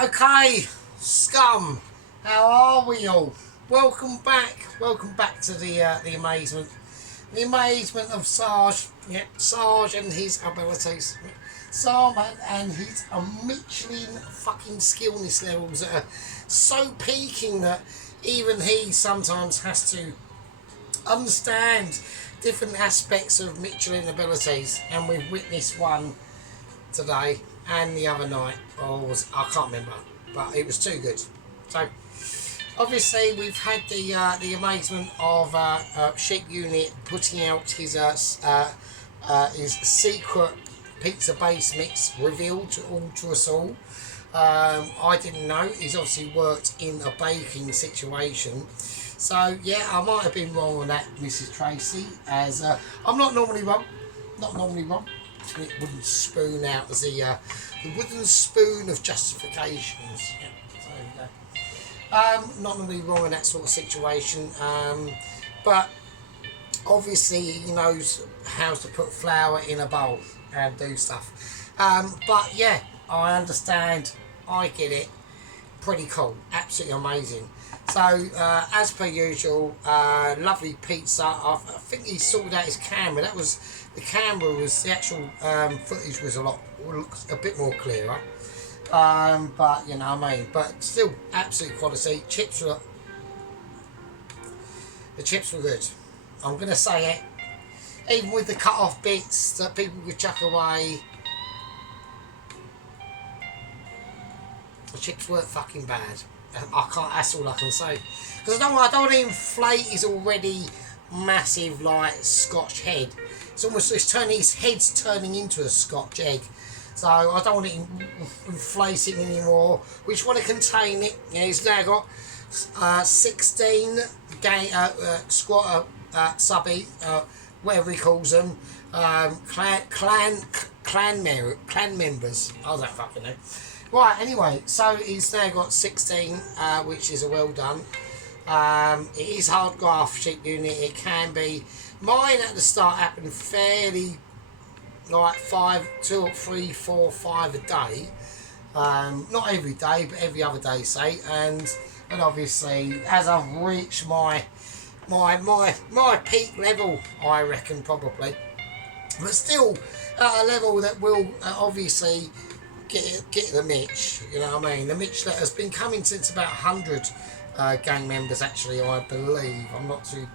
Okay, scum, how are we all? Welcome back to the amazement of Sarge, Sarge and his abilities, Sarge and his Michelin fucking skillness levels that are so peaking that even he sometimes has to understand different aspects of Michelin abilities, and we've witnessed one today and the other night, I can't remember, but it was too good. So obviously we've had the amazement of Sheep Unit putting out his secret pizza base mix revealed to us all. I didn't know. He's obviously worked in a baking situation. So yeah, I might have been wrong on that, Mrs. Tracy, as I'm not normally wrong. The wooden spoon out as the wooden spoon of justifications. Yeah, so there you go. Not normally wrong in that sort of situation, but obviously he knows how to put flour in a bowl and do stuff. But yeah, I understand. I get it. Pretty cool. Absolutely amazing. So, as per usual, lovely pizza. I think he sorted out his camera. The actual footage was a bit more clearer. But you know what I mean. But still, absolute quality. The chips were good. I'm gonna say it. Even with the cut-off bits that people could chuck away, the chips weren't fucking bad. I can't. That's all I can say. Because I don't want to inflate his already massive like Scotch head. His head's turning into a Scotch egg. So I don't want to inflate it anymore. We just want to contain it. Yeah, he's now got 16 subby, whatever he calls them, clan members. I don't fucking know. Right, anyway, so he's now got 16, which is a well done. It is hard graft, Sheep Unit. It can be. Mine at the start happened fairly like 2, 3, 4, 5 a day. Not every day, but every other day, say. And obviously, as I've reached my peak level, I reckon probably, but still at a level that will obviously get the Mitch, you know what I mean? The Mitch that has been coming since about 100 gang members, actually, I believe. I'm not too.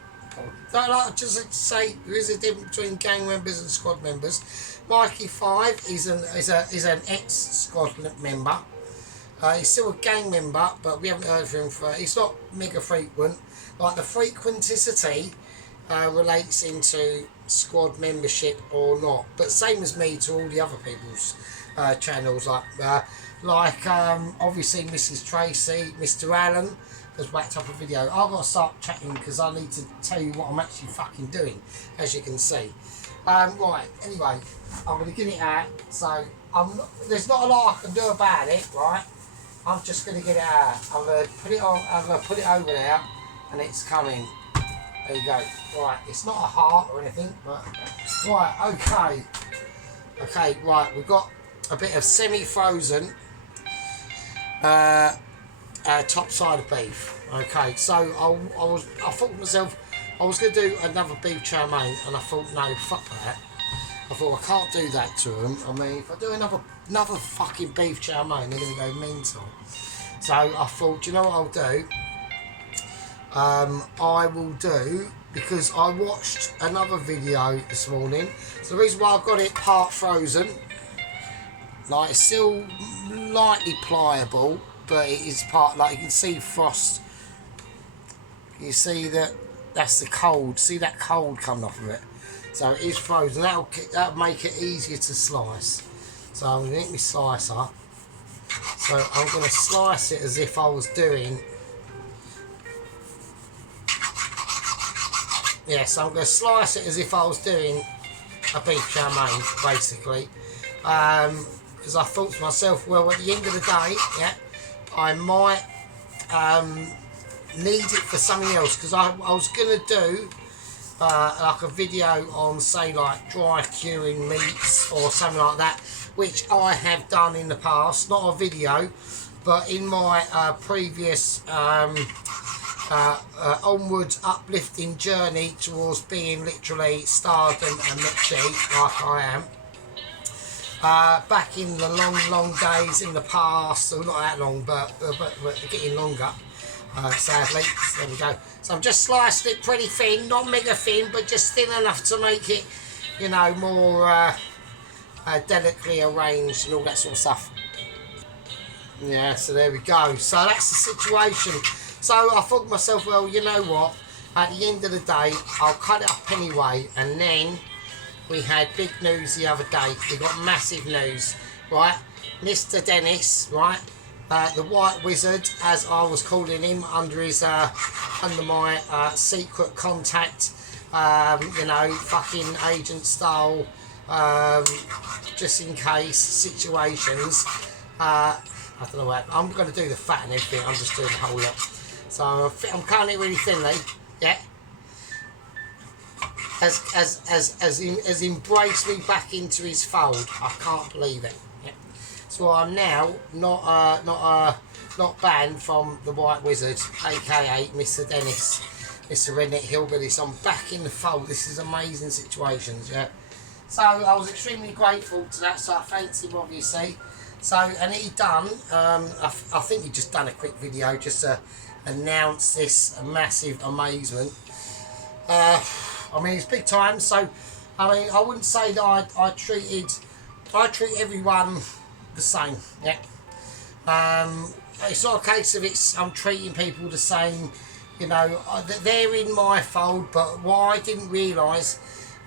I'd like to just say there is a difference between gang members and squad members. Mikey 5 is an ex-squad member. He's still a gang member, but we haven't heard from him he's not mega frequent. Like the frequenticity relates into squad membership or not, but same as me to all the other people's channels, like obviously Mrs. Tracy, Mr. Allen has whacked up a video. I've got to start chatting because I need to tell you what I'm actually fucking doing, as you can see. Right, anyway, I'm going to get it out, so there's not a lot I can do about it, right? I'm just going to get it out. I'm going to put it over there, and it's coming. There you go. Right, it's not a heart or anything, but right, okay, right, we've got a bit of semi-frozen topside of beef. Okay, so I thought to myself I was going to do another beef chow mein, and I thought, no, fuck that. I thought I can't do that to them. I mean, if I do another fucking beef chow mein, they're going to go mental. So I thought, you know what I'll do? I will do, because I watched another video this morning. So the reason why I've got it part frozen, like it's still lightly pliable, but it is part, like you can see frost. You see that's the cold. See that cold coming off of it. So it is frozen. That'll make it easier to slice. So I'm going to get my slicer. So I'm going to slice it as if I was doing. Yes, I'm going to slice it as if I was doing a beef chow mein, basically. Because I thought to myself, well, at the end of the day, yeah, I might need it for something else. Because I was going to do like a video on, say, like dry curing meats or something like that, which I have done in the past. Not a video, but in my previous onwards uplifting journey towards being literally starved and Mitchy like I am, back in the long days in the past, so not that long, but getting longer, sadly. So there we go. So I'm just sliced it pretty thin, not mega thin, but just thin enough to make it, you know, more delicately arranged and all that sort of stuff. Yeah, so there we go. So that's the situation. So I thought to myself, well, you know what? At the end of the day, I'll cut it up anyway. And then we had big news the other day. We got massive news, right? Mr. Dennis, right? The White Wizard, as I was calling him, under my secret contact, you know, fucking agent style, just in case situations. I don't know what I'm going to do the fat and everything. I'm just doing the whole lot. So I'm cutting it really thinly, yeah. Has embraced me back into his fold. I can't believe it. Yeah. So I'm now not banned from the White Wizard, aka Mr. Dennis, Mr. Redneck Hillbilly. So I'm back in the fold. This is amazing situations, yeah. So I was extremely grateful to that. So I thanked him, obviously. So, and he done, I think he just done a quick video just to announce this massive amazement. I mean, it's big time, so, I mean, I wouldn't say that I treat everyone the same, yeah. It's not a case of I'm treating people the same, you know, they're in my fold, but what I didn't realise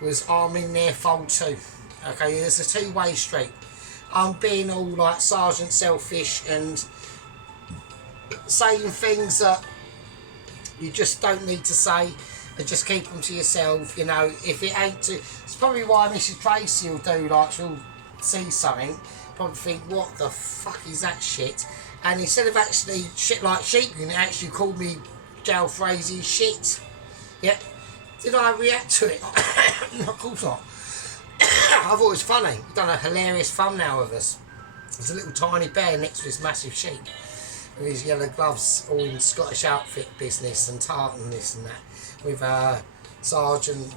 was I'm in their fold too. Okay, there's a two-way street. I'm being all like Sergeant Selfish and saying things that you just don't need to say and just keep them to yourself, you know. If it ain't to, it's probably why Mrs. Tracy will do, like, she'll see something, probably think, what the fuck is that shit? And instead of actually shit like sheep, you actually called me jail phrasing shit. Yeah. Did I react to it? No, of course not. I thought it was funny. We've done a hilarious thumbnail of us. There's a little tiny bear next to this massive sheep with his yellow gloves, all in Scottish outfit business and tartan this and that. With Sergeant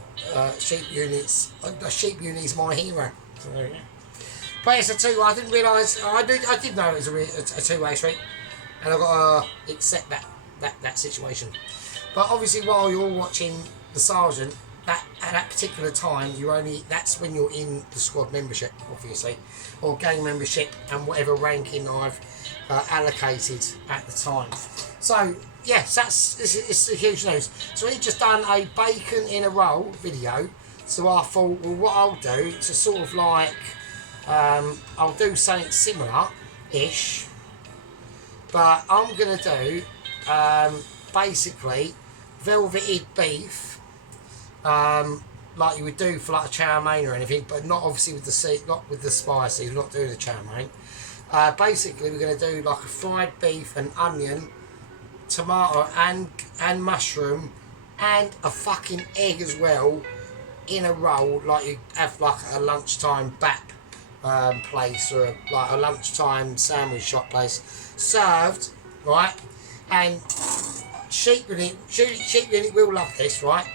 Sheep Units. Sheep Unit is my hero. So, yeah. But it's a two. I didn't realise. I did know it was a two-way street, and I got to accept that situation. But obviously, while you're all watching the Sergeant, at that particular time, that's when you're in the squad membership, obviously, or gang membership, and whatever ranking I've allocated at the time. So yes, it's a huge news. So we've just done a bacon in a roll video. So I thought, well, what I'll do to sort of like, I'll do something similar-ish, but I'm gonna do basically velveted beef. Like you would do for like a chow mein or anything, but not obviously with the spices. We're not doing the chow mein. Basically, we're going to do like a fried beef and onion, tomato and mushroom, and a fucking egg as well in a roll, like you have like a lunchtime bap place or like a lunchtime sandwich shop place, served right. And sheep unit will love this, right?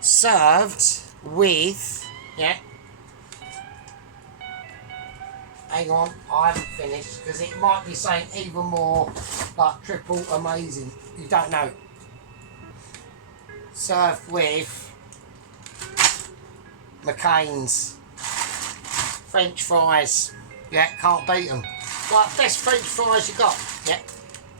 Served with, yeah, hang on, I haven't finished because it might be saying even more like triple amazing, you don't know. Served with McCain's French fries, yeah, can't beat them. Like, best French fries you got, yeah.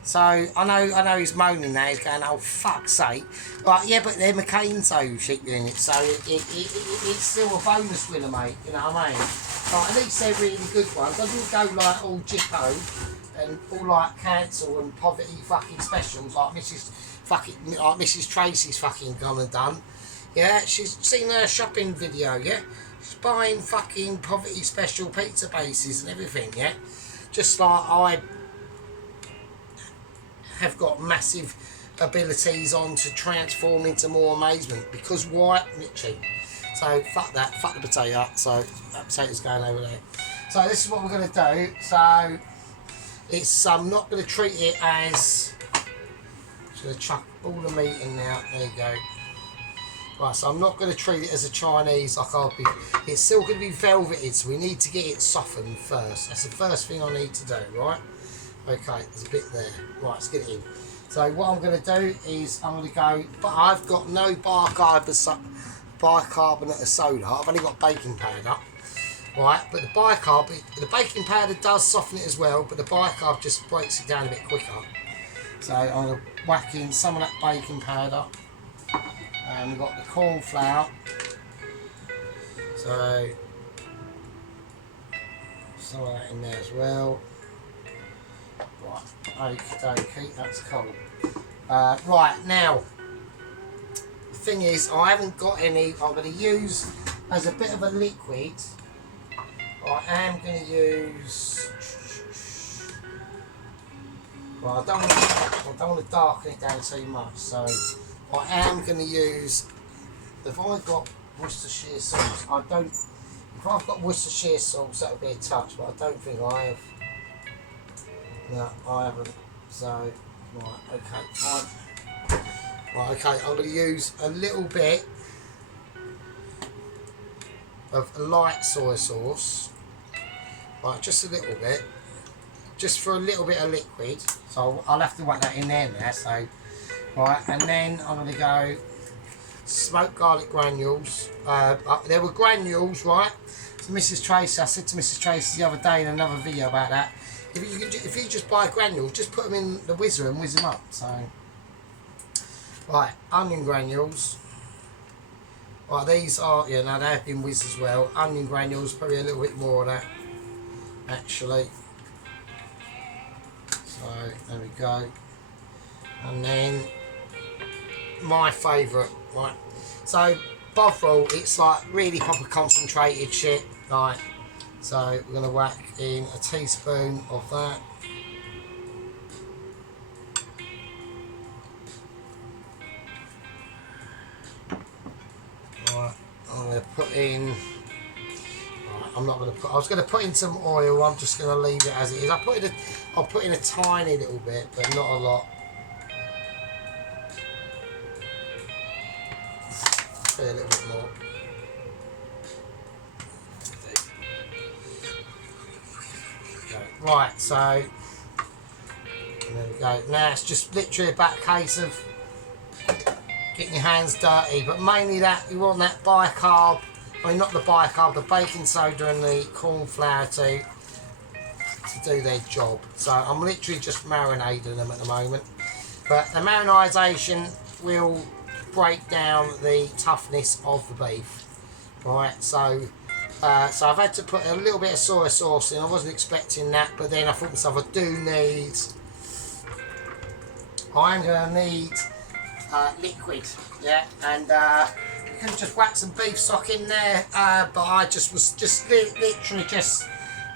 So I know he's moaning now. He's going, "Oh fuck's sake!" Right, yeah, but they're McCain's though, sheep unit, so it's still a bonus winner, mate. You know what I mean? Like, at least they're really good ones. I didn't go like all jippo and all like cancel and poverty fucking specials like Mrs. Tracy's fucking gone and done. Yeah, she's seen her shopping video. Yeah, she's buying fucking poverty special pizza bases and everything. Yeah, just like I have got massive abilities on to transform into more amazement because why, Mitchy? So fuck that, fuck the potato. So that potato's going over there. So this is what we're going to do. So It's I'm not going to treat it as. Just going to chuck all the meat in now. There you go. Right, so I'm not going to treat it as a Chinese like I'll be. It's still going to be velveted, so we need to get it softened first. That's the first thing I need to do, right? Okay, there's a bit there. Right, let's get it in. So what I'm going to do is I'm going to go, but I've got no bicarbonate of soda. I've only got baking powder. Right, but the baking powder does soften it as well, but the bicarb just breaks it down a bit quicker. So I'm going to whack in some of that baking powder. And we've got the corn flour. So some of that in there as well. Right, okie dokie, that's cool. Right, now, the thing is, I haven't got any, I'm going to use as a bit of a liquid. I am going to use, well, I don't want to darken it down too much, so I am going to use, if I've got Worcestershire sauce, if I've got Worcestershire sauce, that would be a touch, but I don't think I have. No, I haven't. So, right, okay, fine. Right, okay, I'm going to use a little bit of light soy sauce. Right, just a little bit. Just for a little bit of liquid. So I'll have to whack that in there now. So, right, and then I'm going to go smoked garlic granules. There were granules, right? So Mrs. Tracy, I said to Mrs. Tracy the other day in another video about that. If you just buy granules, just put them in the whizzer and whiz them up. So, right, onion granules. Right, these are, yeah, no, they have been whizzed as well. Onion granules, probably a little bit more of that, actually. So, there we go. And then, my favourite, right. So, bovril, it's like really proper concentrated shit, right. So we're going to whack in a teaspoon of that. Right, I'm going to put in. Right, I'm not going to put. I was going to put in some oil. I'm just going to leave it as it is. I'll put in a tiny little bit, but not a lot. Put a little bit more. Right, so there we go. Now it's just literally a back case of getting your hands dirty, but mainly that you want that bicarb. I mean, not the bicarb, the baking soda and the corn flour to do their job. So I'm literally just marinating them at the moment, but the marination will break down the toughness of the beef. Right, so I've had to put a little bit of soy sauce in. I wasn't expecting that, but then I thought to myself, I'm going to need liquid, yeah, and you can just whack some beef stock in there, but I was literally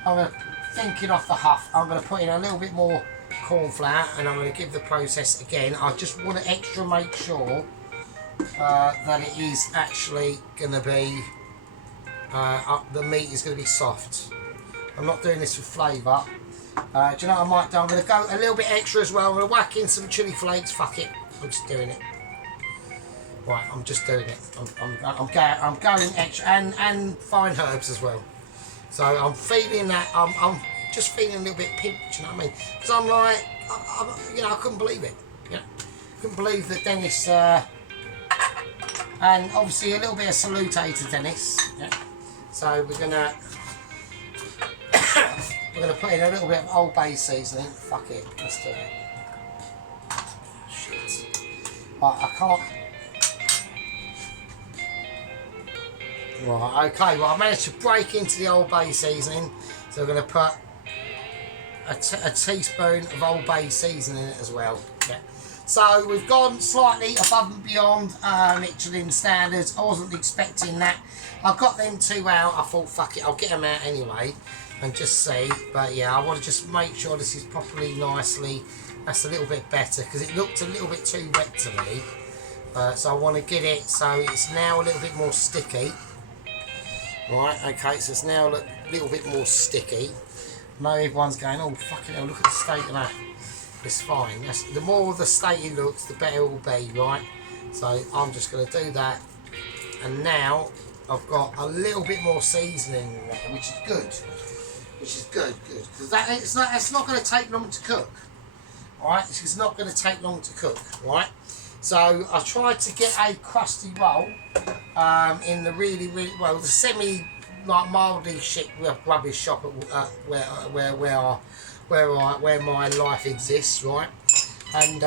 I'm thinking off the huff. I'm going to put in a little bit more corn flour, and I'm going to give the process again. I just want to extra make sure that it is actually going to be the meat is going to be soft. I'm not doing this for flavour. Do you know what I might do? I'm going to go a little bit extra as well. I'm going to whack in some chilli flakes. Fuck it, I'm just doing it. Right, I'm just doing it. I'm going extra and fine herbs as well. So I'm feeling that. I'm just feeling a little bit pinched. You know what I mean? Because I'm like, I couldn't believe it. Yeah, couldn't believe that Dennis. And obviously a little bit of salute to Dennis. Yeah. So we're gonna put in a little bit of Old Bay seasoning. Fuck it, let's do it. Shit. Right, I can't. Right, okay. Well, I managed to break into the Old Bay seasoning, so we're gonna put a teaspoon of Old Bay seasoning in it as well. Yeah. So we've gone slightly above and beyond Michelin standards. I wasn't expecting that. I got them two out. I thought, fuck it, I'll get them out anyway and just see. But yeah, I want to just make sure this is properly nicely. That's a little bit better because it looked a little bit too wet to me. So I want to get it so it's now a little bit more sticky. Right, okay, so it's now a little bit more sticky. I know everyone's going, oh fucking hell, look at the state of that. It's fine. The more the state it looks, the better it will be, right? So I'm just going to do that. And now I've got a little bit more seasoning in there, which is good. Good. Because it's not going to take long to cook. Alright, it's not going to take long to cook, right? So I tried to get a crusty roll in the really, well, the semi, like mildly shit rubbish shop at, where my life exists, right? And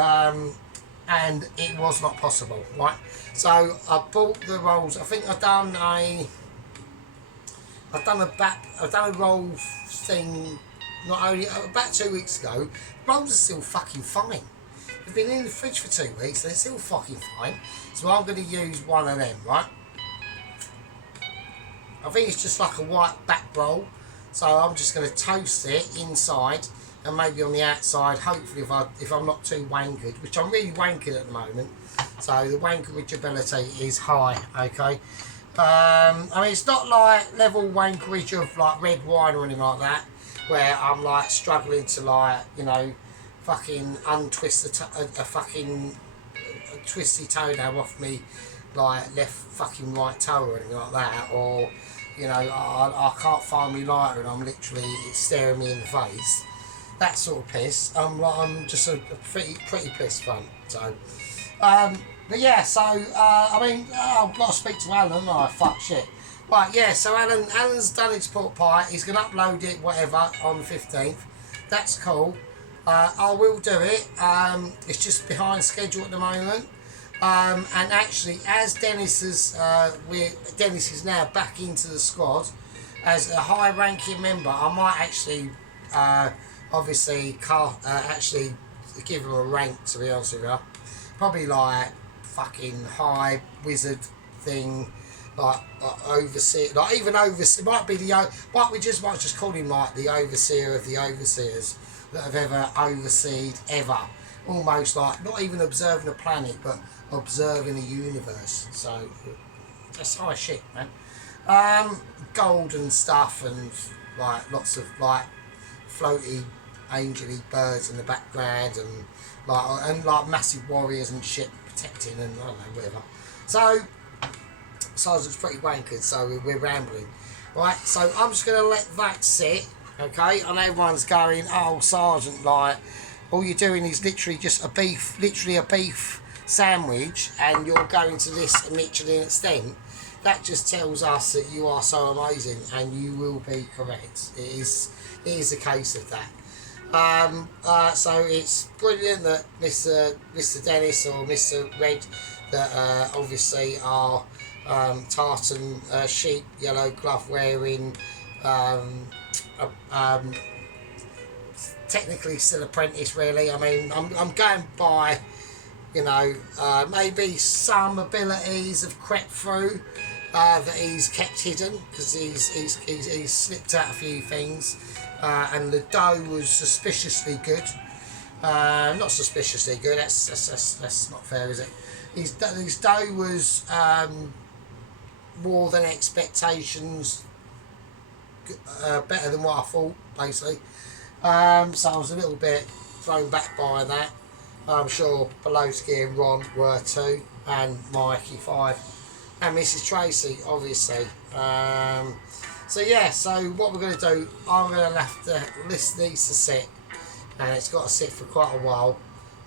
it was not possible, right? So I bought the rolls. I think I've done a roll thing not only about 2 weeks ago. Rolls are still fucking fine. They've been in the fridge for 2 weeks. They're still fucking fine. So I'm going to use one of them, right? I think it's just like a white back roll. So I'm just going to toast it inside and maybe on the outside. Hopefully, if I'm not too wankered, which I'm really wankered at the moment. So the wankerage ability is high. Okay. I mean, it's not like level wankerage of like red wine or anything like that, where I'm like struggling to like, you know, fucking untwist a fucking twisty toenail off me, like left fucking right toe or anything like that, or you know, I can't find me lighter and I'm literally staring me in the face. That sort of piss. I'm just a pretty pissed front. So, but yeah. So I mean, I've got to speak to Alan. Oh fuck shit. Right, yeah. So Alan's done his pork pie. He's gonna upload it whatever on the 15th. That's cool. I will do it. It's just behind schedule at the moment. And actually, as Dennis is now back into the squad as a high-ranking member, I might actually, obviously, actually give him a rank. To be honest with you, probably like fucking high wizard thing, like overseer, like even overseer. Might be might just call him like the overseer of the overseers that have ever overseed ever. Almost like not even observing a planet, but observing the universe. So that's high shit, man. Gold and stuff, and like lots of like floaty, angely birds in the background, and like massive warriors and shit protecting, and I don't know, whatever. So Sergeant's pretty wankered, so we're rambling, right? So I'm just gonna let that sit, okay? And everyone's going, oh, Sergeant, like all you're doing is literally just a beef sandwich, and you're going to this Michelin extent. That just tells us that you are so amazing, and you will be correct. It is a case of that. So it's brilliant that Mr. Dennis or Mr. Red, that obviously are tartan sheep, yellow glove wearing, technically still apprentice really. I mean, I'm going by, you know, maybe some abilities have crept through that he's kept hidden, because he's slipped out a few things, and the dough was suspiciously good. Not suspiciously good. That's not fair, is it? His dough was more than expectations, better than what I thought, basically. So I was a little bit thrown back by that. I'm sure Pelowski and Ron were too, and Mikey 5, and Mrs. Tracy, obviously. So yeah, so what we're going to do, I'm going to have to list these to sit, and it's got to sit for quite a while,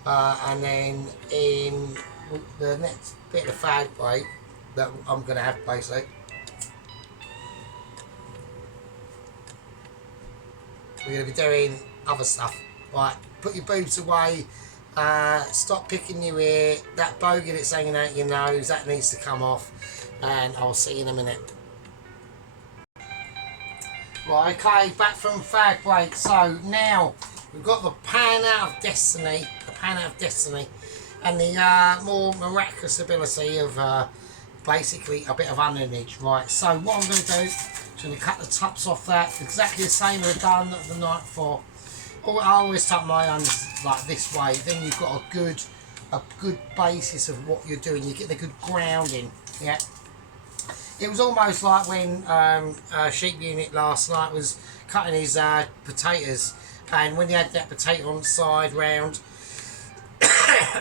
and then in the next bit of fag break that I'm going to have, basically, we're going to be doing other stuff. Right, put your boobs away, stop picking your ear, that bogey that's hanging out your nose, that needs to come off, and I'll see you in a minute. Right, okay, back from fag break. So now we've got the pan out of destiny, and the more miraculous ability of basically a bit of underage. Right, so what I'm going to do is I'm going to cut the tops off that exactly the same as I've done the night before. I always tuck my onions like this way, then you've got a good basis of what you're doing. You get the good grounding, yeah. It was almost like when Sheep Unit last night was cutting his potatoes, and when he had that potato on the side round,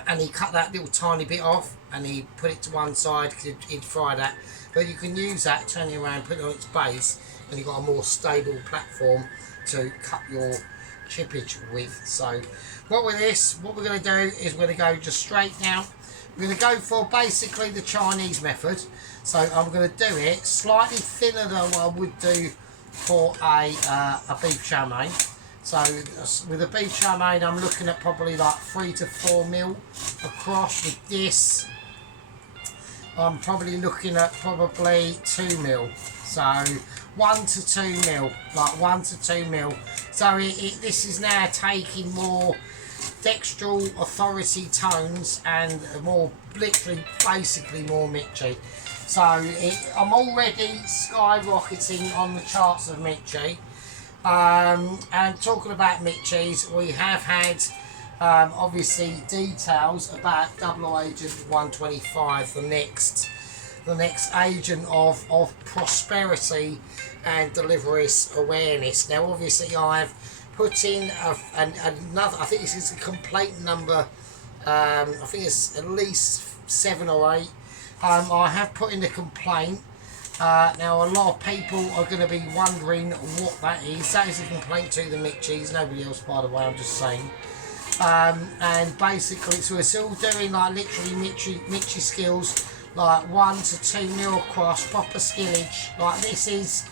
and he cut that little tiny bit off, and he put it to one side because he'd fry that. But you can use that, turn it around, put it on its base, and you've got a more stable platform to cut your chippage with. So what we're going to do is we're going to go just straight down. We're going to go for basically the Chinese method. So I'm going to do it slightly thinner than what I would do for a beef chow mein. So with a beef chow mein, I'm looking at probably like 3 to 4 mil across. With this, I'm probably looking at probably 2 mil. So 1 to 2 mil, like 1 to 2 mil. So this is now taking more textural authority tones and more, literally, basically more Mitchy. So I'm already skyrocketing on the charts of Mitchy. And talking about Mitchies, we have had obviously details about Double Agent 125, the next agent of prosperity and deliverance awareness. Now, obviously, I've put in another. I think this is a complaint number. I think it's at least 7 or 8. I have put in a complaint. Now, a lot of people are going to be wondering what that is. That is a complaint to the Mitchies. Nobody else, by the way. I'm just saying. And basically, so we're still doing like literally Mitchy skills, like 1 to 2 mil across, proper skillage. Like this is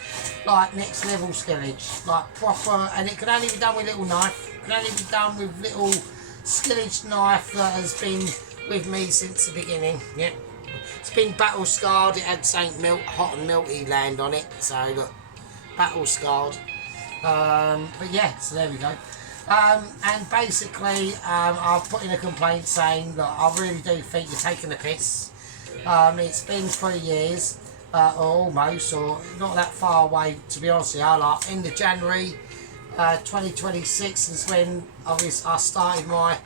like next level skillage, like proper, and it can only be done with little knife. It can only be done with little skillage knife that has been with me since the beginning. Yeah, it's been battle scarred. It had Saint Hot and Melty land on it, so look, battle scarred. But yeah, so there we go. And basically, I've put in a complaint saying that I really do think you're taking the piss. It's been 3 years, or almost, or not that far away, to be honest with you. Like, end of January 2026 is when obviously I started my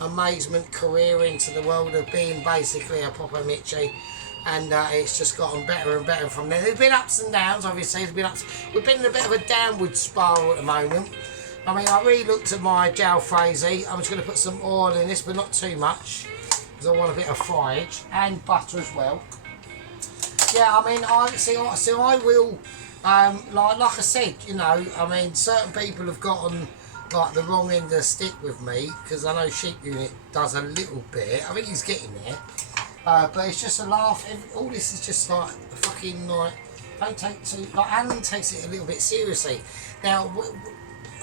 amazement career into the world of being basically a proper Mitchy. And it's just gotten better and better from there. There's been ups and downs, obviously. We've been in a bit of a downward spiral at the moment. I mean, I really looked at my gel frazee. I'm just going to put some oil in this, but not too much, because I want a bit of fryage and butter as well. Yeah, I mean, I will, like I said, you know, I mean, certain people have gotten like the wrong end of the stick with me, because I know Sheep Unit does a little bit. I think he's getting there, but it's just a laugh. All this is just like a fucking like, don't take too, like Alan takes it a little bit seriously. Now,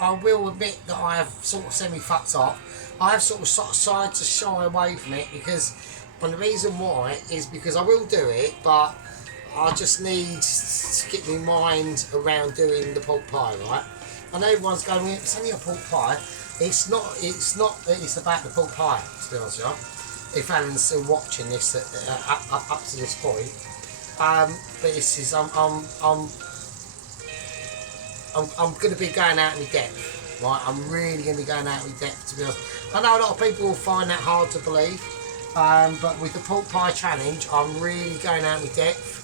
I will admit that I have sort of semi-fucked off. I have sort of decided to shy away from it because, and the reason why is because I will do it, but I just need to get my mind around doing the pork pie, right? I know everyone's going, it's only a pork pie. It's about the pork pie, to be honest with you. If Alan's still watching this up to this point. But this is, I'm going to be going out in depth, right? I'm really going to be going out in depth, to be honest. I know a lot of people will find that hard to believe, but with the pork pie challenge, I'm really going out in depth.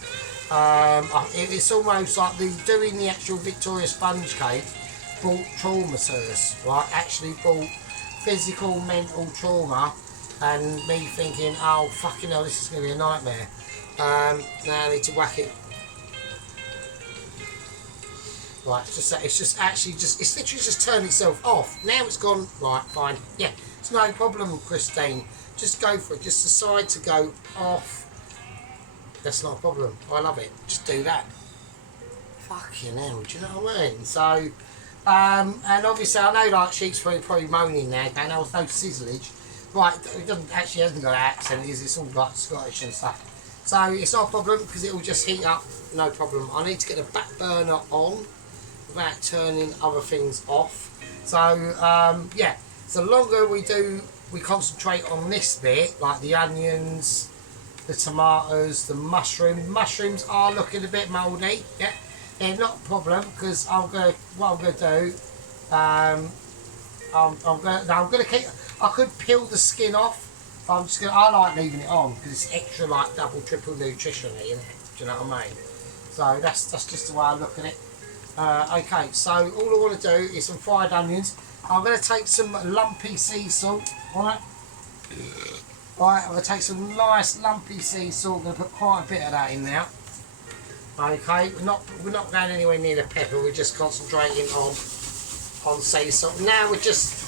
It's almost like doing the actual Victoria sponge cake brought trauma to us, right? Actually brought physical, mental trauma, and me thinking, oh, fucking hell, this is going to be a nightmare. Now I need to whack it. Right, it's literally just turned itself off. Now it's gone, right, fine. Yeah, it's no problem, Christine. Just go for it. Just decide to go off. That's not a problem. I love it. Just do that. Fucking hell, do you know what I mean? So, and obviously I know like Sheep's probably moaning now, going, oh, no sizzlage. Right, it hasn't got an accent, it's all like Scottish and stuff. So it's not a problem because it will just heat up, no problem. I need to get the back burner on without turning other things off. So yeah, so the longer we concentrate on this bit, like the onions, the tomatoes, the mushrooms are looking a bit mouldy. Yeah, not a problem because what I'm gonna do, I'm gonna keep. I could peel the skin off I'm just gonna. I like leaving it on because it's extra, like double, triple nutritionally, isn't it? Do you know what I mean? So that's just the way I look at it. Okay, so all I want to do is some fried onions. I'm going to take some lumpy sea salt, right? Right, I'm going to take some nice lumpy sea salt. I'm going to put quite a bit of that in now. Okay, we're not going anywhere near the pepper. We're just concentrating on sea salt. Now we're just a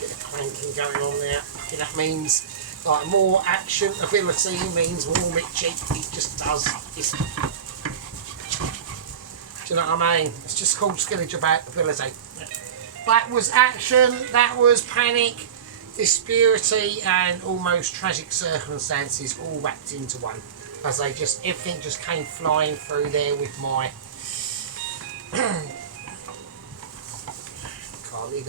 bit of clanking going on there. That means like more action ability means more Mitchy. It just does. Do you know what I mean? It's just called skillage about ability. That was action, that was panic, disparity and almost tragic circumstances all wrapped into one. As everything just came flying through there with my...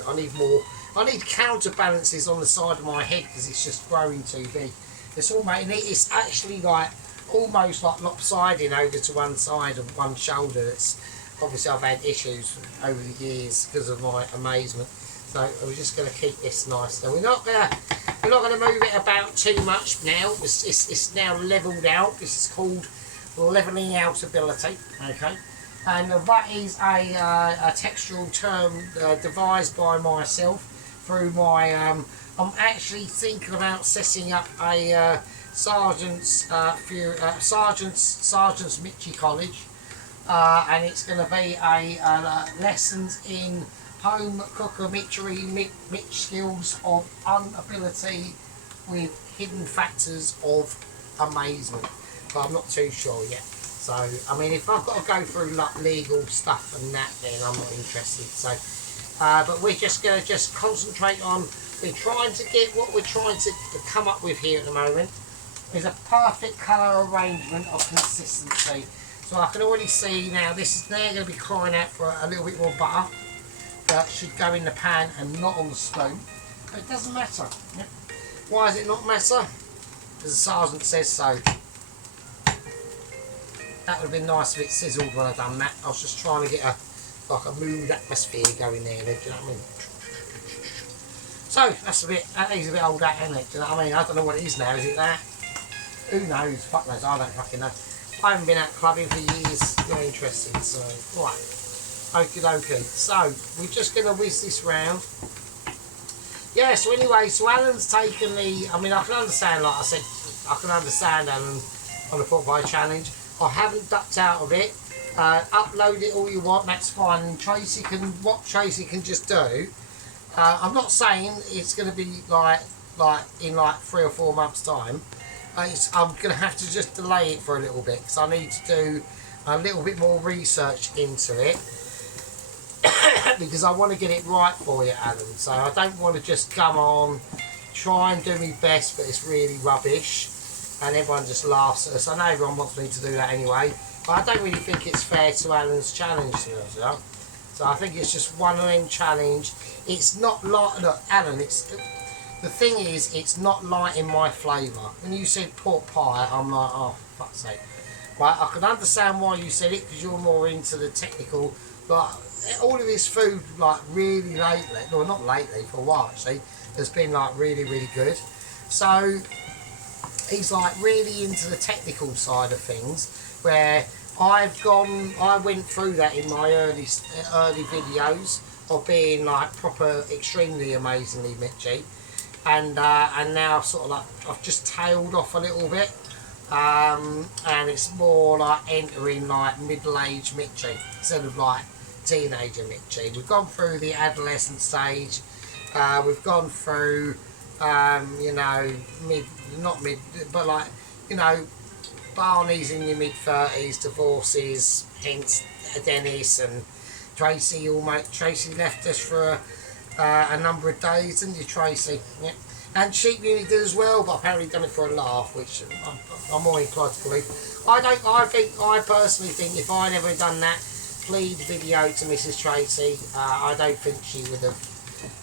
I need more. I need counterbalances on the side of my head because it's just growing too big. It's actually like almost like lopsiding over to one side of one shoulder. It's obviously I've had issues over the years because of my amazement. So we're just going to keep this nice. So we're not going to move it about too much now. It's now levelled out. This is called levelling out ability. Okay. And that is a textural term devised by myself through my. I'm actually thinking about setting up a sergeant's Mitchy College, and it's going to be a lessons in home cookery Mitch skills of unability with hidden factors of amazement. But I'm not too sure yet. So, I mean, if I've got to go through like legal stuff and that, then I'm not interested. So, but we're just going to concentrate on, we're trying to get what we're trying to come up with here at the moment is a perfect colour arrangement of consistency. So I can already see now this is now going to be crying out for a little bit more butter. That should go in the pan and not on the spoon. But it doesn't matter. Why does it not matter? Because the sergeant says so. That would have been nice if it sizzled when I've done that. I was just trying to get a mood atmosphere going there, do you know what I mean? So that is a bit old, that, isn't it? Do you know what I mean? I don't know what it is now, is it that? Who knows? Fuck knows, I don't fucking know. I haven't been out clubbing for years, not interested, so, right. Okie dokie. So, we're just going to whiz this round. Yeah, so anyway, so Alan's taken the, I mean, I can understand, like I said, I can understand Alan on the Pot Pie Challenge. I haven't ducked out of it. Upload it all you want, that's fine. And what Tracy can just do, I'm not saying it's going to be like in 3 or 4 months' time. I'm going to have to just delay it for a little bit because I need to do a little bit more research into it because I want to get it right for you, Alan. So I don't want to just come on, try and do my best, but it's really rubbish. And everyone just laughs at us. I know everyone wants me to do that anyway, but I don't really think it's fair to Alan's challenge to us, you know? So I think it's just one of them challenge. It's not like, look, Alan, the thing is, it's not light in my flavour. When you said pork pie, I'm like, oh, for fuck's sake. Right, I can understand why you said it, because you're more into the technical, but all of his food, like, really lately, no, not lately, for a while, actually, has been, like, really, really good. So he's like really into the technical side of things, where I went through that in my early videos of being like proper, extremely amazingly Mitchy, and now sort of like I've just tailed off a little bit, and it's more like entering like middle-aged Mitchy instead of like teenager Mitchy. We've gone through the adolescent stage, we've gone through you know, but like, you know, Barney's in your mid-30s, divorces, hence Dennis and Tracy. Tracy left us for a number of days, didn't you, Tracy? Yeah. And Sheep Unit did as well, but apparently done it for a laugh, which I'm more inclined to believe. I personally think if I'd ever done that plead video to Mrs. Tracy, I don't think she would have.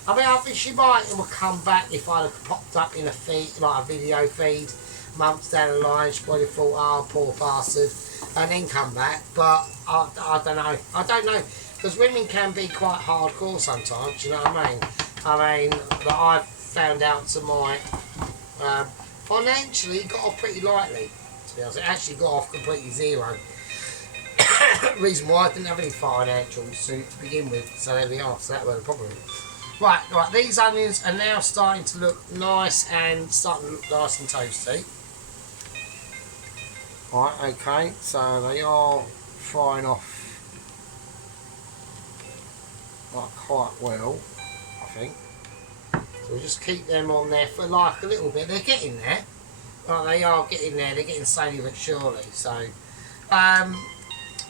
I mean, I think she might have come back if I'd have popped up in a feed, like a video feed, months down the line. She probably thought, oh, poor bastard, and then come back. But I don't know. I don't know, because women can be quite hardcore sometimes, you know what I mean? I mean, that I've found out to my financially got off pretty lightly. To be honest, it actually got off completely zero. Reason why I didn't have any financials to begin with, so there we are. So that was the problem. Right, these onions are now starting to look nice and starting to look nice and toasty. Right, okay, so they are frying off like quite well, I think. So we'll just keep them on there for like a little bit. They're getting there. Well, they are getting there. They're getting slowly but surely. So,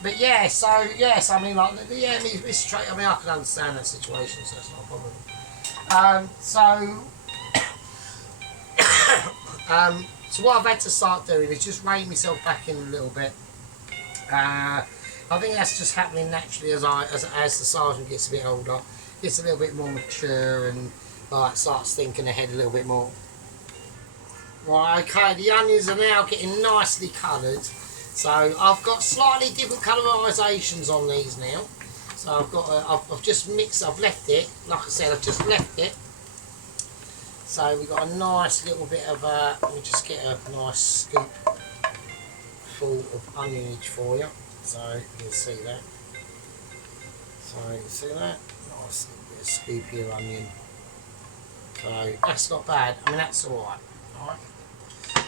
but yeah, so yes, I mean, like, yeah, I mean, it's straight. I mean, I can understand that situation, so it's not a problem. So what I've had to start doing is just rein myself back in a little bit. I think that's just happening naturally as the sergeant gets a bit older, gets a little bit more mature, and like starts thinking ahead a little bit more. Right, okay, the onions are now getting nicely coloured. So I've got slightly different colourisations on these now. So I've got, I've just mixed, I've left it, like I said, I've just left it. So we've got a nice little bit of, let me just get a nice scoop full of onionage for you. So you can see that. So you can see that? Nice little bit of scoopy of onion. So that's not bad, I mean that's alright. Alright.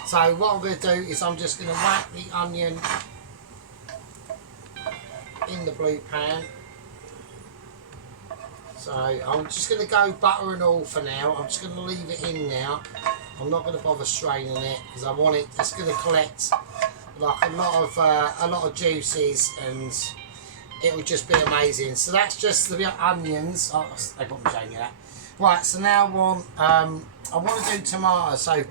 So what I'm going to do is I'm just going to whack the onion in the blue pan. So I'm just going to go butter and all for now. I'm just going to leave it in now. I'm not going to bother straining it because I want it. It's going to collect like a lot of juices and it will just be amazing. So that's just the onions. Oh, they put me showing you that. Right. So now I want to do tomatoes. So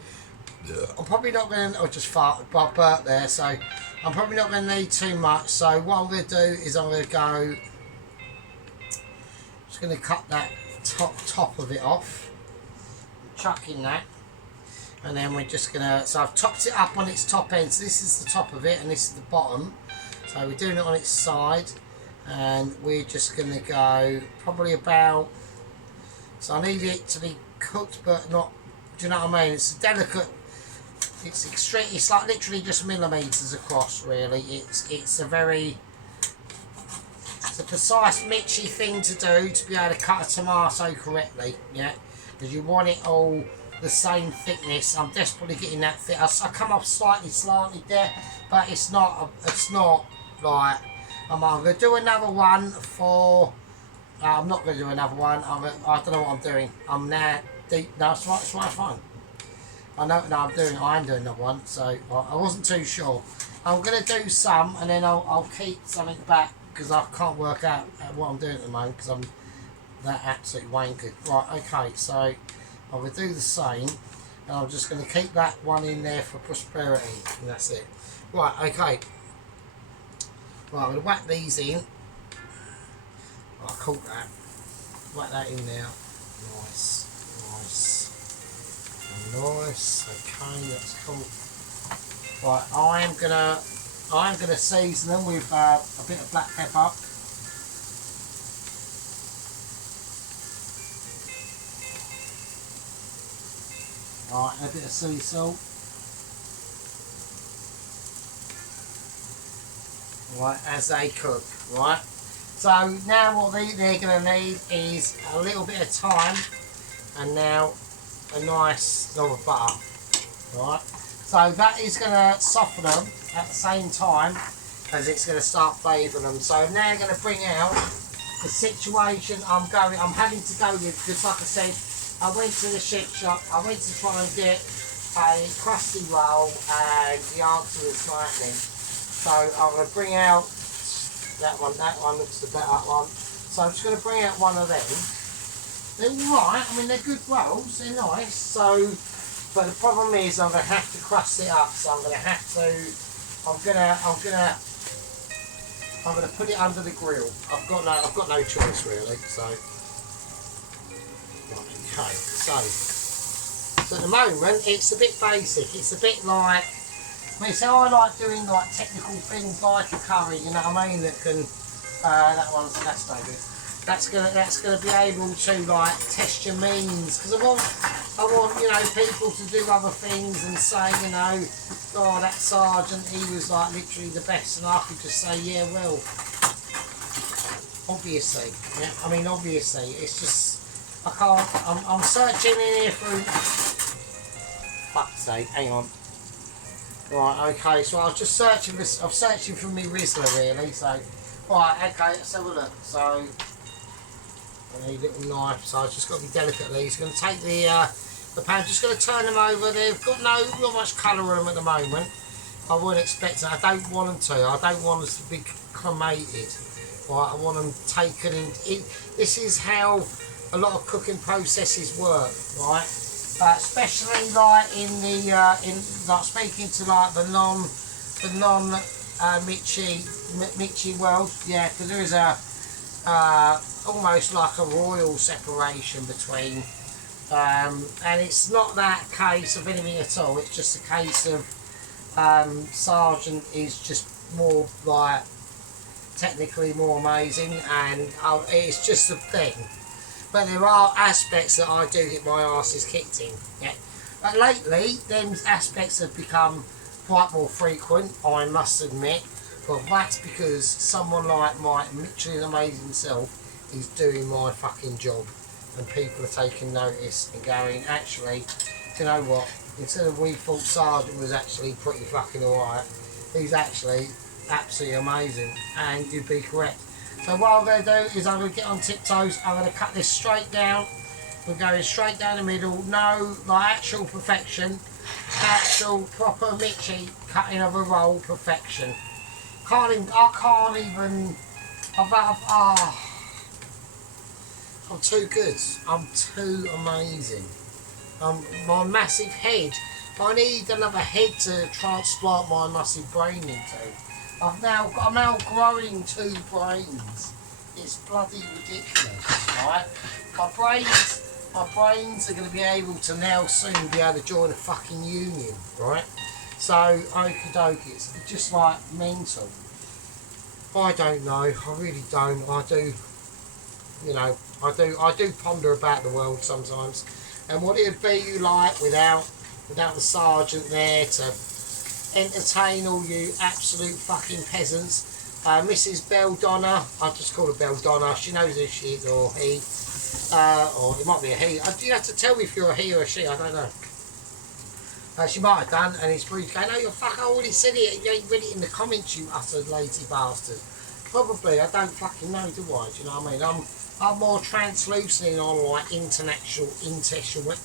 I'm probably not going to, just burp there, so I'm probably not going to need too much. So what I'm going to do is I'm going to go, just going to cut that top of it off, chuck in that, and then we're just going to, so I've topped it up on its top end, so this is the top of it and this is the bottom. So we're doing it on its side, and we're just going to go probably about, so I need it to be cooked but not, do you know what I mean? It's a delicate, it's extreme. It's like literally just millimeters across. Really, it's a precise, mitchy thing to do to be able to cut a tomato correctly. Yeah, because you want it all the same thickness. I'm desperately getting that thick. I come off slightly slanted there, but it's not. It's not like. I'm going to do another one for. I'm not going to do another one. I don't know what I'm doing. I'm now deep. No, it's right. It's right. Fine. I know. No, I am doing another one. So I wasn't too sure. I'm going to do some, and then I'll keep something back because I can't work out what I'm doing at the moment because I'm that absolute wanker. Right. Okay. So I'm going to do the same, and I'm just going to keep that one in there for prosperity, and that's it. Right. Okay. Right. I'm going to whack these in. I caught that. Whack that in there. Nice. Nice. Okay, that's cool. Right, I'm gonna season them with a bit of black pepper. Right, and a bit of sea salt. Right, as they cook. Right. So now what they're going to need is a little bit of thyme and now a nice knob of butter. Right. So that is going to soften them at the same time as it's going to start flavouring them. So I'm now going to bring out the situation I'm having to go with because, like I said, I went to the chip shop. I went to try and get a crusty roll and the answer was lightning. So I'm going to bring out that one looks the better one. So I'm just going to bring out one of them. They're alright, I mean they're good rolls, they're nice. So, but the problem is I'm going to have to crust it up. So I'm going to have to, I'm going to put it under the grill. I've got no choice really. So, okay. So at the moment it's a bit basic. It's a bit like. I mean, so I like doing like technical things like a curry, you know what I mean, that can, that's no good. that's gonna be able to like test your means, because I want you know people to do other things and say, you know, oh, that sergeant, he was like literally the best, and I could just say, yeah, well, obviously, yeah, I mean obviously, it's just I can't. I'm searching in here through. Fuck's sake, hang on. Right, okay, so I was just searching for, I'm searching for me Rizzler really, so, right, okay, let's have a look. So, I need a little knife, so I've just got to be delicately. He's going to take the pan, just going to turn them over. They've got not much colour in them at the moment. I wouldn't expect it. I don't want them to. I don't want them to be cremated. Right, I want them taken in. This is how a lot of cooking processes work, right? Especially like in the like speaking to like the non Michi world, yeah, because there is a almost like a royal separation between, and it's not that case of anything at all. It's just a case of Sergeant is just more like technically more amazing, and it's just a thing. But there are aspects that I do get my asses kicked in. Yeah. But lately, them aspects have become quite more frequent, I must admit. But that's because someone like my literally amazing self is doing my fucking job. And people are taking notice and going, actually, you know what? Instead of we thought Sergeant was actually pretty fucking alright, he's actually absolutely amazing. And you'd be correct. So what I'm going to do is I'm going to get on tiptoes, I'm going to cut this straight down, we're going straight down the middle, no like actual perfection, actual proper Michi cutting of a roll perfection. I can't even, I'm too good, I'm too amazing. My massive head, I need another head to transplant my massive brain into. I'm now growing 2 brains. It's bloody ridiculous, right? My brains are going to be able to now soon be able to join a fucking union, right? So, okie dokie, it's just like mental. I don't know, I really don't. I do, you know, I do ponder about the world sometimes, and what it would be like without the sergeant there to entertain all you absolute fucking peasants. Mrs. Beldonna, I'll just call her Beldonna, she knows who she is, or he, or it might be a he. You have to tell me if you're a he or a she, I don't know. She might have done, and it's rude going, oh, you fuck, I already said it, you ain't read it in the comments, you utter lazy bastard. Probably, I don't fucking know, do I? Do you know what I mean? I'm more translucent on like international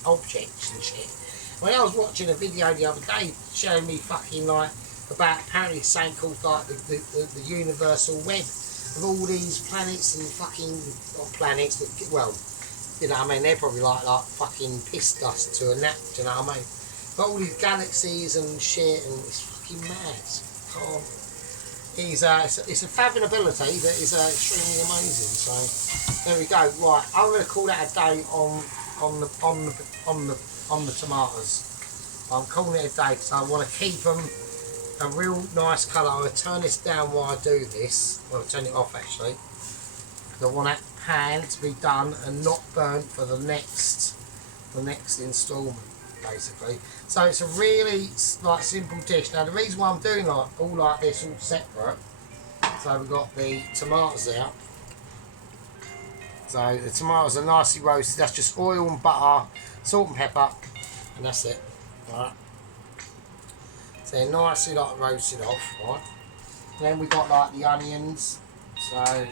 objects and shit. When I was watching a video the other day showing me fucking like about apparently something called like the universal web of all these planets and fucking, not planets, but well, you know what I mean, they're probably like fucking piss dust to a nap, do you know what I mean? But all these galaxies and shit, and it's fucking mad. It's a fathomability that is extremely amazing. So there we go. Right, I'm going to call that a day on the tomatoes. I'm calling it a day because I want to keep them a real nice colour. I'm going to turn this down while I do this. I'm going to turn it off actually, because I want that pan to be done and not burnt for the next instalment, basically. So it's a really like simple dish. Now the reason why I'm doing like all like this all separate, so we've got the tomatoes out. So the tomatoes are nicely roasted. That's just oil and butter, salt and pepper, and that's it. Right. So they're nicely like roasted off, right? And then we got like the onions. So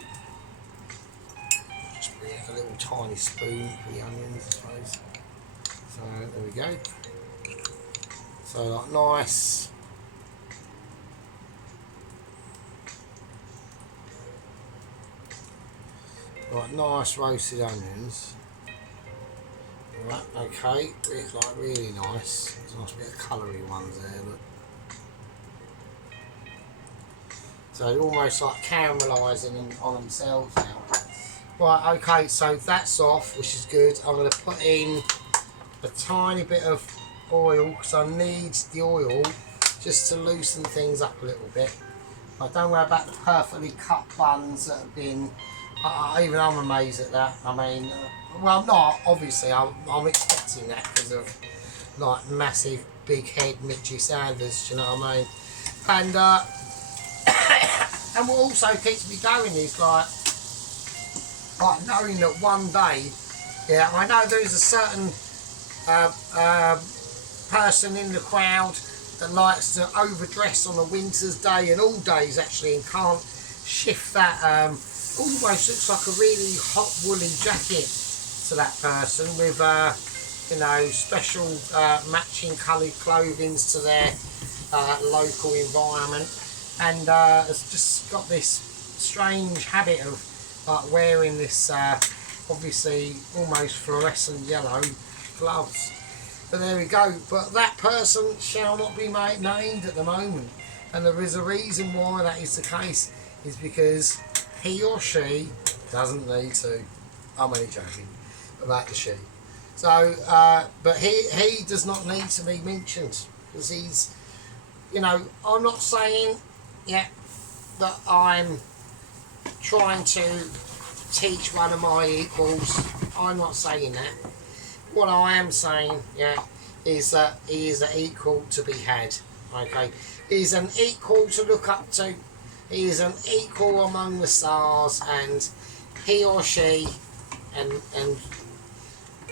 just bring a little tiny spoon for the onions, I suppose. So there we go. So like nice. Like nice roasted onions. Right, okay, it's like really nice. There's a nice bit of coloury ones there, look. So they're almost like caramelising on themselves now. Right, okay, so that's off, which is good. I'm going to put in a tiny bit of oil, because I need the oil just to loosen things up a little bit. But don't worry about the perfectly cut buns that have been Even I'm amazed at that. I mean, well, I'm not, obviously, I'm expecting that because of, like, massive, big head Mitchy Sanders, do you know what I mean? And, and what also keeps me going is, like knowing that one day, yeah, I know there's a certain person in the crowd that likes to overdress on a winter's day and all days actually, and can't shift that almost looks like a really hot woolly jacket to that person with you know, special matching coloured clothing to their local environment, and has just got this strange habit of wearing this obviously almost fluorescent yellow gloves. But there we go. But that person shall not be named at the moment, and there is a reason why that is the case, is because he or she doesn't need to. I'm only joking about the she. So, but he does not need to be mentioned, because he's, you know, I'm not saying, yeah, that I'm trying to teach one of my equals. I'm not saying that. What I am saying, yeah, is that he is an equal to be had. Okay, he's an equal to look up to. He is an equal among the stars, and he or she, and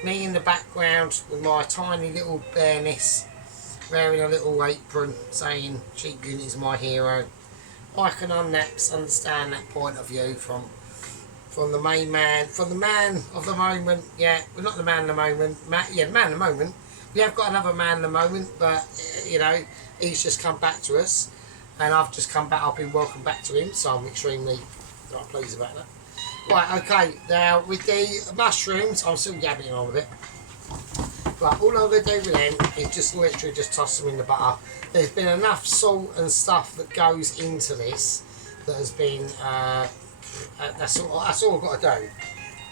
me in the background with my tiny little bareness, wearing a little apron, saying "Cheap Unit is my hero." I can understand that point of view from the main man, from the man of the moment. Yeah, we're not the man of the moment. Yeah, the man of the moment. We have got another man of the moment, but you know, he's just come back to us, and I've just come back. I've been welcomed back to him, so I'm extremely pleased about that. Right, okay. Now with the mushrooms, I'm still gabbing on with it. Right, all I'm going to do with them is just literally just toss them in the butter. There's been enough salt and stuff that goes into this that has been, that's all I've got to do.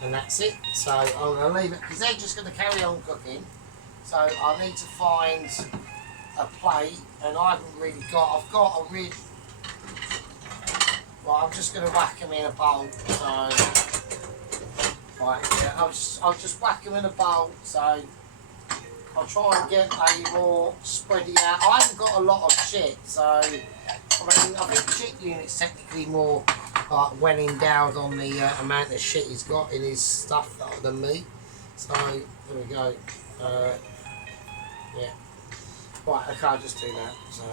And that's it. So I'm going to leave it, because they're just going to carry on cooking. So I need to find a plate, and I haven't really got, I've got a really, well, I'm just going to whack them in a bowl. So, right, yeah, I'll just whack them in a bowl. So I'll try and get a more spready out. I haven't got a lot of shit, so I mean, I think Cheap Unit's technically more well endowed on the amount of shit he's got in his stuff than me. So there we go. Yeah. Right, okay, I'll just do that. So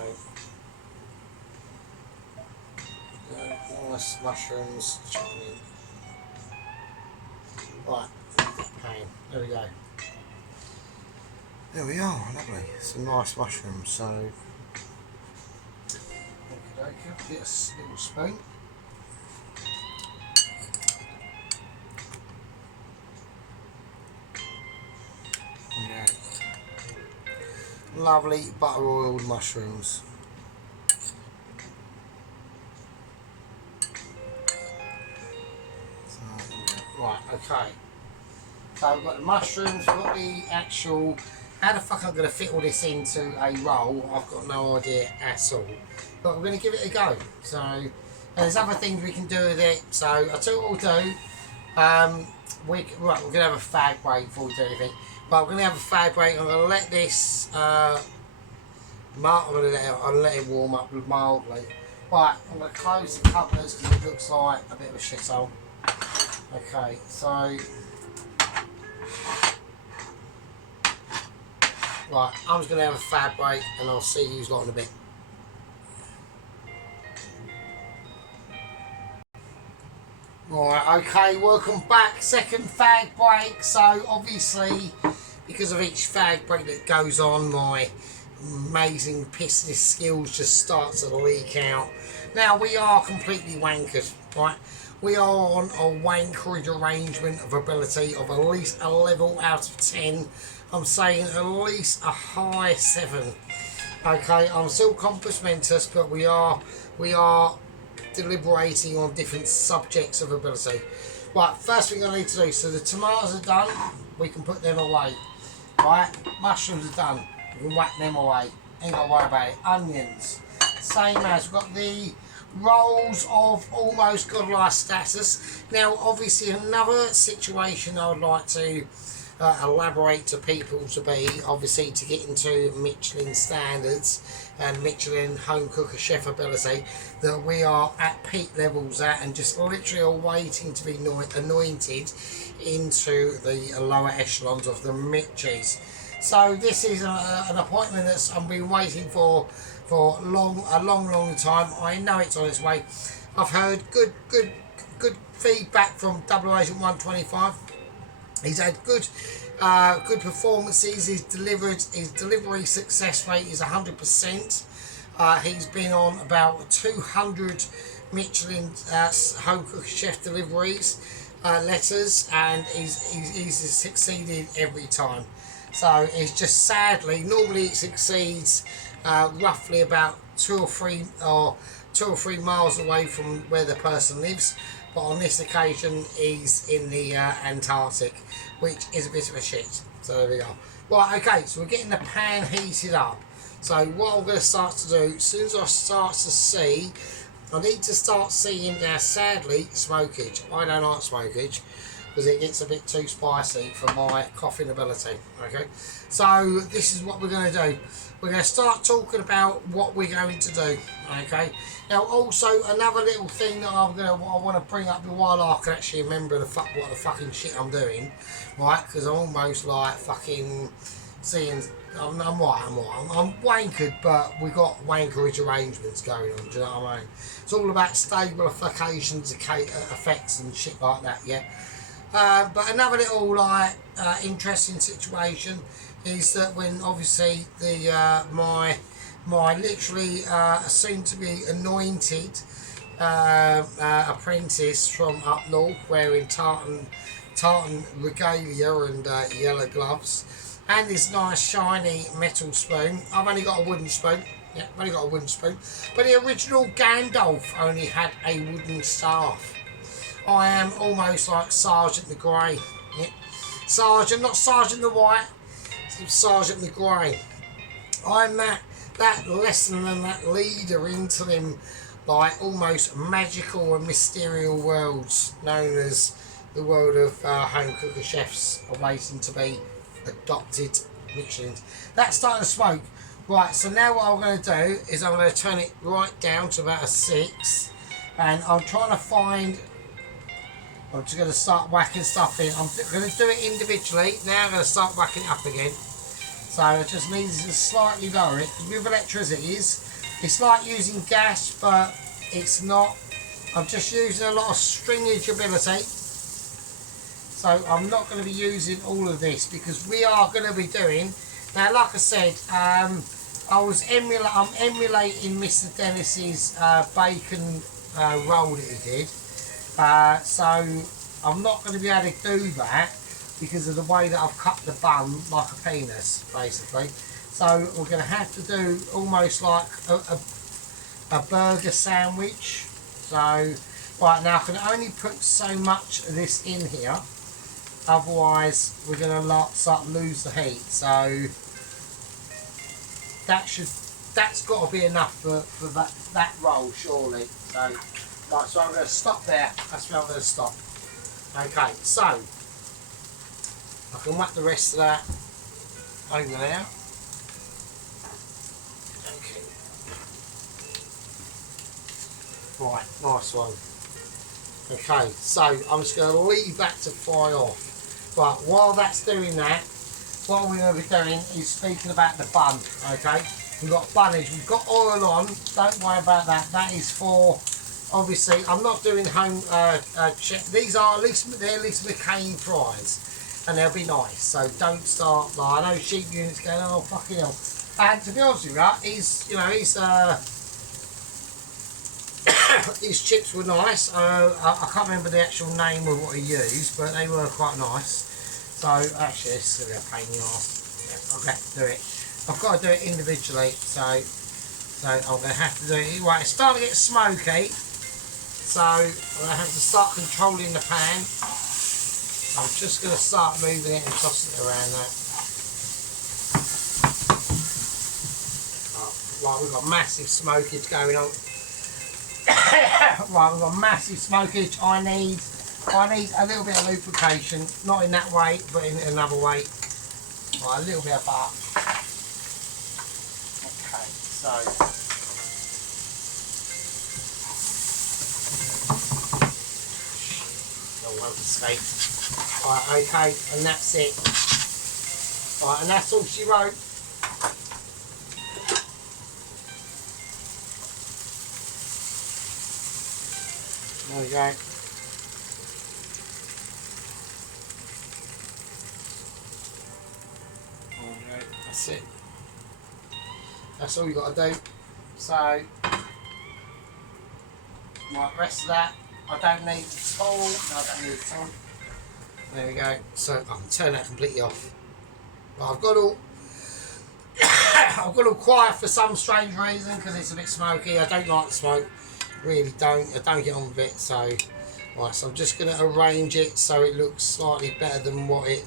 nice mushrooms. Right, okay, there we go. There we are, lovely. Some nice mushrooms. So, okay, get a little spoon. Yeah. Lovely butter oiled mushrooms. So, yeah. Right, okay. So we've got the mushrooms, we've got the actual. How the fuck I'm going to fit all this into a roll, I've got no idea at all. But we're going to give it a go. So there's other things we can do with it. So I'll tell you what we'll do. We're going to have a fag break before we do anything. But we're going to have a fag break. I'm going to let this, I'm going to let it warm up mildly. Right, I'm going to close the cupboards because it looks like a bit of a shithole. Okay, so... Right, I'm just going to have a fab break, and I'll see you lot in a bit. Right, okay, welcome back. Second fag break. So obviously, because of each fag break that goes on, my amazing business skills just start to leak out. Now, we are completely wankered, right? We are on a wankered arrangement of ability of at least a level out of 10. I'm saying at least a high 7. Okay, I'm still compos mentis, but we are deliberating on different subjects of ability. Right, first thing I need to do, so the tomatoes are done, we can put them away. Right, mushrooms are done, we can whack them away. Ain't got to worry about it. Onions, same as, we've rolls of almost godlike status. Now, obviously, another situation I would like to elaborate to people to be, obviously, to get into Michelin standards and Michelin home cooker chef ability, that we are at peak levels at and just literally are waiting to be anointed into the lower echelons of the Michis. So this is an appointment that I've been waiting for a long time. I know it's on its way. I've heard good feedback from Double Agent 125. He's had good performances. His delivery success rate is 100%. He's been on about 200 Michelin home cook chef deliveries letters, and he's succeeded every time. So it's just sadly, normally it succeeds roughly about 2 or 3 miles away from where the person lives, but on this occasion he's in the Antarctic, which is a bit of a shit. So there we go. Right, okay, so we're getting the pan heated up. So what I'm going to start to do, as soon as I start to see, I need to start seeing now, sadly, smokage. I don't like smokage because it gets a bit too spicy for my coughing ability. Okay, so this is what we're going to do. We're going to start talking about what we're going to do. Okay, now also another little thing that I want to bring up while I can actually remember what the fucking shit I'm doing, right? Because I'm almost like fucking seeing. I'm wankered, but we've got wankerage arrangements going on, do you know what I mean? It's all about stabilifications, effects and shit like that, yeah? But another little like interesting situation is that when obviously the my literally soon to be anointed apprentice from up north, wearing tartan regalia and yellow gloves, and this nice shiny metal spoon. I've only got a wooden spoon. Yeah, I've only got a wooden spoon. But the original Gandalf only had a wooden staff. I am almost like Sergeant the Grey. Yeah. Sergeant, not Sergeant the White, Sergeant the Grey. I'm that lesson and that leader into them like almost magical and mysterious worlds known as the world of home cooker chefs awaiting to be adopted Michelin. That's starting to smoke. Right, so now what I'm going to do is I'm going to turn it right down to about a 6, and I'm trying to find. I'm just going to start whacking stuff in. I'm going to do it individually. Now I'm going to start whacking it up again. So it just needs to slightly lower it. With electricity, it's like using gas, but it's not. I'm just using a lot of stringage ability. So I'm not going to be using all of this because we are going to be doing. Now, like I said, I'm emulating Mr. Dennis's bacon roll that he did. So I'm not going to be able to do that because of the way that I've cut the bun like a penis, basically. So we're going to have to do almost like a burger sandwich. So, right, now I can only put so much of this in here, otherwise we're going to start lose the heat. So that's got to be enough for that roll, surely. So, right, so I'm going to stop there. That's where I'm going to stop. Okay, so I can whack the rest of that over there. Okay. Right, nice one. Okay, so I'm just going to leave that to fry off. Right, while that's doing that, what we're going to be doing is speaking about the bun. Okay, we've got bunnage, we've got oil on. Don't worry about that. That is for. Obviously, I'm not doing home these are they're Lisa McCain fries, and they'll be nice. So don't start like I know sheep units going, oh fucking hell. And to be honest with you, his chips were nice. I can't remember the actual name of what he used, but they were quite nice. So actually, this is gonna be a pain in the arse. Yeah, I've got to do it. I've got to do it individually. So I'm gonna have to do it. Right, it's starting to get smoky. So I'm going to have to start controlling the pan. I'm just going to start moving it and tossing it around that. Right, we've got massive smokage going on. Right, we've got massive smokage. I need a little bit of lubrication, not in that way, but in another way. Right, a little bit of butter. Okay, so no one escaped. Right, okay, and that's it. Right, and that's all she wrote. There we go. Okay, that's it. That's all you got to do. So, right, rest of that, I don't need the tool. No, I don't need the tool. There we go. So I can turn that completely off. But I've got all I've got all quiet for some strange reason because it's a bit smoky. I don't like the smoke. Really don't. I don't get on with it. So, right. So I'm just going to arrange it so it looks slightly better than what it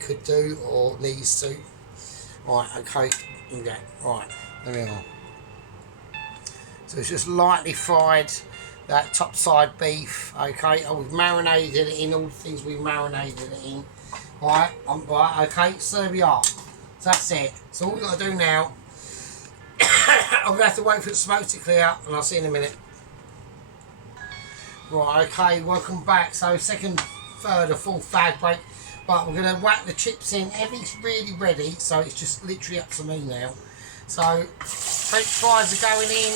could do or needs to. Right. Okay. Okay. Right. There we are. So it's just lightly fried that topside beef. Okay. We've marinated it in all the things we marinated it in. Right. Right. Okay. So there we are. So that's it. So all we've got to do now. I'm going to have to wait for the smoke to clear up, and I'll see you in a minute. Right, okay, welcome back. So second, third or fourth fag break. But we're going to whack the chips in. Everything's really ready, so it's just literally up to me now. So French fries are going in.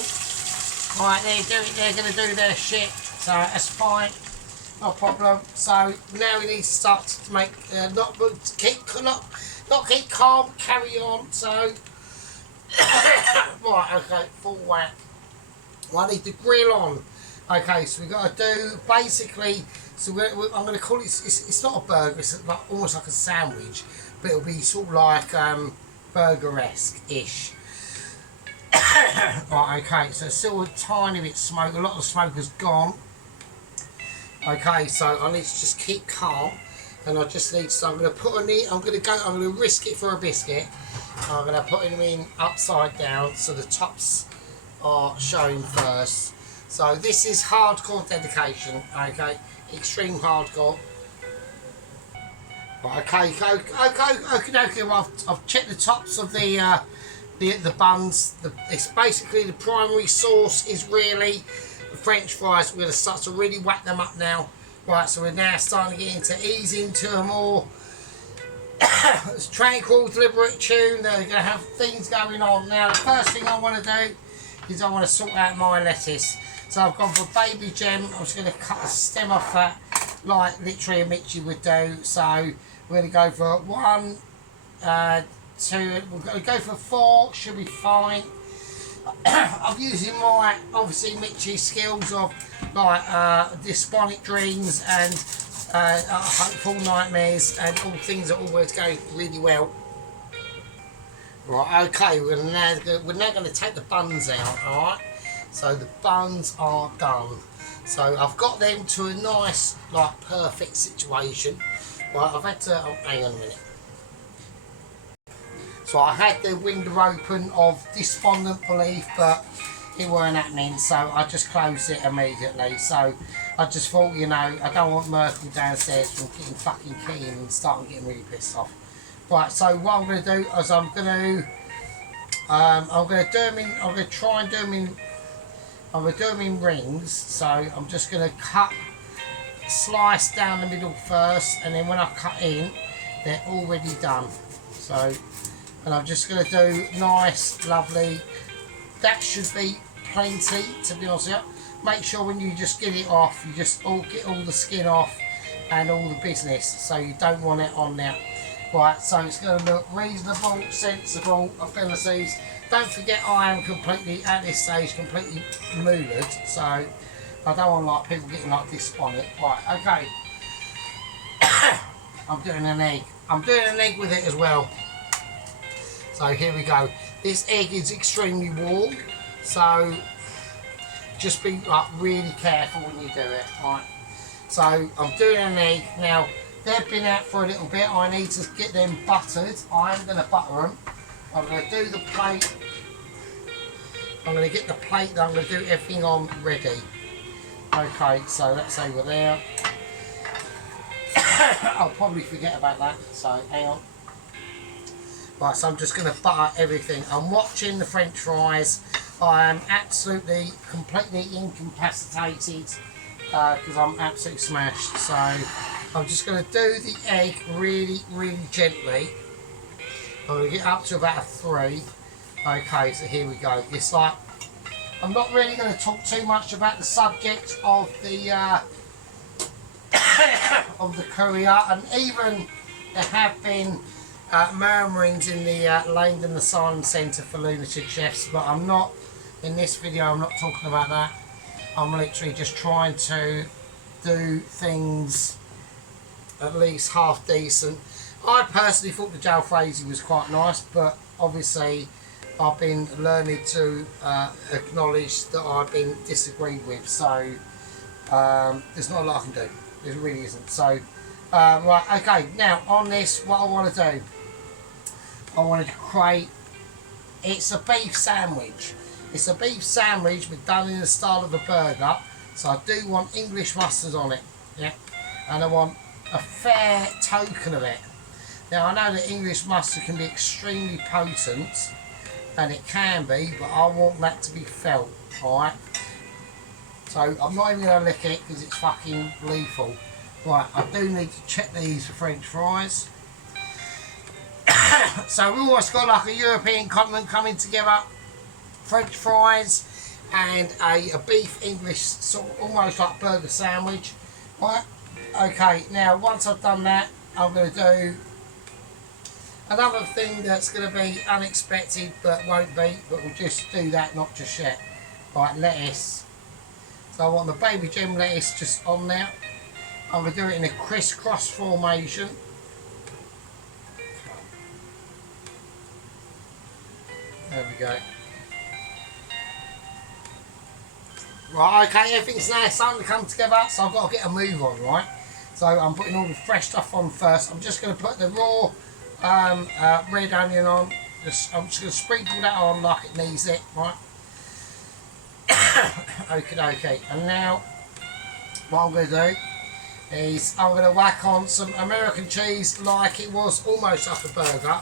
Right, they're going to do their shit. So that's fine, no problem. So now we need to start to make, not keep calm, carry on. So, right, okay, full whack. Well, I need the grill on. Okay, so we've got to do basically. So I'm going to call it. It's not a burger. It's like, almost like a sandwich, but it'll be sort of like burger-esque-ish. Right. Okay. So still a tiny bit smoke. A lot of the smoke has gone. Okay. So I need to just keep calm, and I just need. So I'm going to put on the. I'm going to risk it for a biscuit. I'm going to put them in upside down so the tops are showing first. So this is hardcore dedication, okay, extreme hardcore. Right, okay. Well, I've checked the tops of the buns. It's basically the primary sauce is really the French fries. We're going to start to really whack them up now. Right, so we're now starting to get into ease into a more tranquil, deliberate tune. They're going to have things going on. Now, the first thing I want to do is I want to sort out my lettuce. So I've gone for baby gem. I'm just going to cut the stem off that like literally a Mitchie would do. So we're going to go for 1, 2, we're going to go for 4, should be fine. I'm using my obviously Mitchie skills of like Desponic Dreams and Hopeful Nightmares and all things that always go really well. Right, okay, we're now going to take the buns out, alright? So the buns are done. So I've got them to a nice, like, perfect situation. Right, I've had to, oh, hang on a minute. So I had the window open of despondent belief, but it weren't happening, so I just closed it immediately. So I just thought, you know, I don't want Merkel downstairs from getting fucking keen and starting getting really pissed off. Right, so what I'm going to do is I'm going to try and do them in. I'm going to do them in rings. So I'm just going to slice down the middle first, and then when I cut in, they're already done. So, and I'm just going to do nice, lovely. That should be plenty, to be honest with you. Make sure when you just get it off, you just get all the skin off and all the business. So you don't want it on there. Right, so it's going to look reasonable, sensible abilities. Don't forget I am completely, at this stage, completely moolered, so I don't want like people getting like this on it. Right, okay. I'm doing an egg. I'm doing an egg with it as well. So here we go. This egg is extremely warm, so just be like really careful when you do it. Right. So I'm doing an egg now. They've been out for a little bit. I need to get them buttered. I am going to butter them. I'm going to do the plate. I'm going to get the plate that I'm going to do everything on ready. Okay, so that's over there. I'll probably forget about that, so hang on. Right, so I'm just going to butter everything. I'm watching the French fries. I am absolutely, completely incapacitated because I'm absolutely smashed. So I'm just going to do the egg really, really gently. I'm going to get up to about a 3. Okay, so here we go. It's like, I'm not really going to talk too much about the subject of the of the courier, and even there have been murmurings in the Langdon Asylum Centre for Lunatic Chefs, but I'm not, in this video I'm not talking about that. I'm literally just trying to do things at least half decent. I personally thought the jalfrezi was quite nice, but obviously I've been learning to acknowledge that I've been disagreed with, so there's not a lot I can do. There really isn't. So, right, okay, now on this, what I want to do, I wanted to create, it's a beef sandwich. It's a beef sandwich but done in the style of a burger, so I do want English mustard on it, yeah, and I want a fair token of it. Now I know that English mustard can be extremely potent, and it can be, but I want that to be felt, alright? So I'm not even going to lick it because it's fucking lethal. Right, I do need to check these for French fries. So we've almost got like a European continent coming together. French fries and a beef English, sort of almost like burger sandwich. Right, okay, now once I've done that, I'm going to do another thing that's going to be unexpected but won't be, but we'll just do that, not just yet. Right, lettuce. So I want the baby gem lettuce just on there. I'm going to do it in a crisscross formation. There we go. Right, okay, everything's now starting to come together, so I've got to get a move on, right? So I'm putting all the fresh stuff on first. I'm just going to put the raw red onion on. I'm just going to sprinkle that on like it needs it, right? Okay, and now what I'm going to do is I'm going to whack on some American cheese like it was almost like a burger.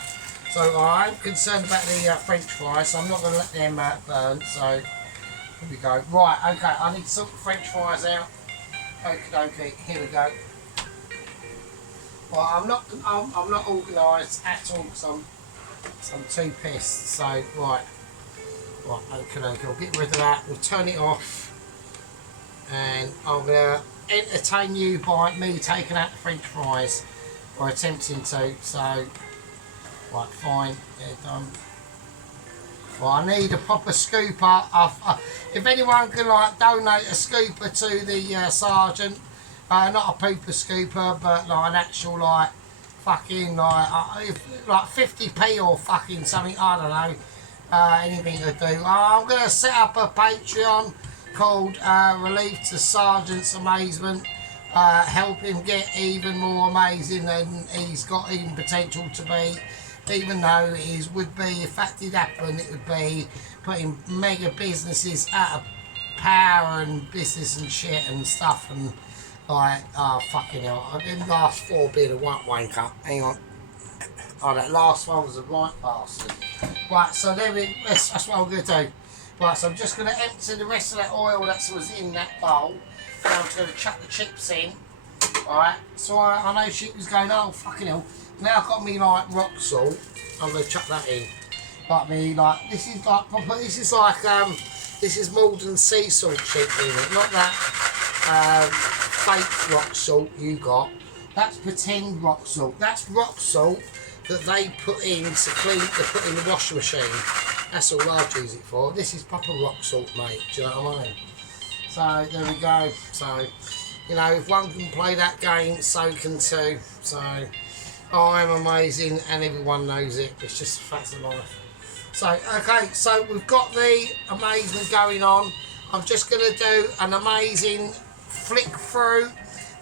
So I'm concerned about the French fries, so I'm not going to let them burn. So here we go. Right, okay, I need to sort the French fries out. Okay, here we go. Well, I'm not organised at all because I'm too pissed. So right, okay, I'll get rid of that. We'll turn it off, and I'm gonna entertain you by me taking out the French fries, or attempting to. So right, fine, they're done. Well, I need a proper scooper. If anyone can like donate a scooper to the sergeant, not a pooper scooper, but like an actual like fucking like 50p or fucking something. I don't know, anything to do. I'm gonna set up a Patreon called Relief to Sergeant's Amazement. Help him get even more amazing than he's got even potential to be. Even though it would be, if that did happen, it would be putting mega businesses out of power and business and shit and stuff, and like, oh fucking hell, I didn't last 4 being a white wanker. Hang on. Oh, that last one was a right bastard. Right, so there that's what I'm going to do. Right, so I'm just going to empty the rest of that oil that was in that bowl, and I'm just going to chuck the chips in. Alright, so I know she was going, oh fucking hell. Now I've got me like rock salt. I'm gonna chuck that in. Like me, like this is like proper. This is Malden sea salt chip in it, not that fake rock salt you got. That's pretend rock salt. That's rock salt that they put in to clean. They put in the washing machine. That's all I'd use it for. This is proper rock salt, mate. Do you know what I mean? So there we go. So you know, if one can play that game, so can two. So. I'm amazing and everyone knows it. It's just a fact of life. So, okay, so we've got the amazement going on. I'm just going to do an amazing flick through.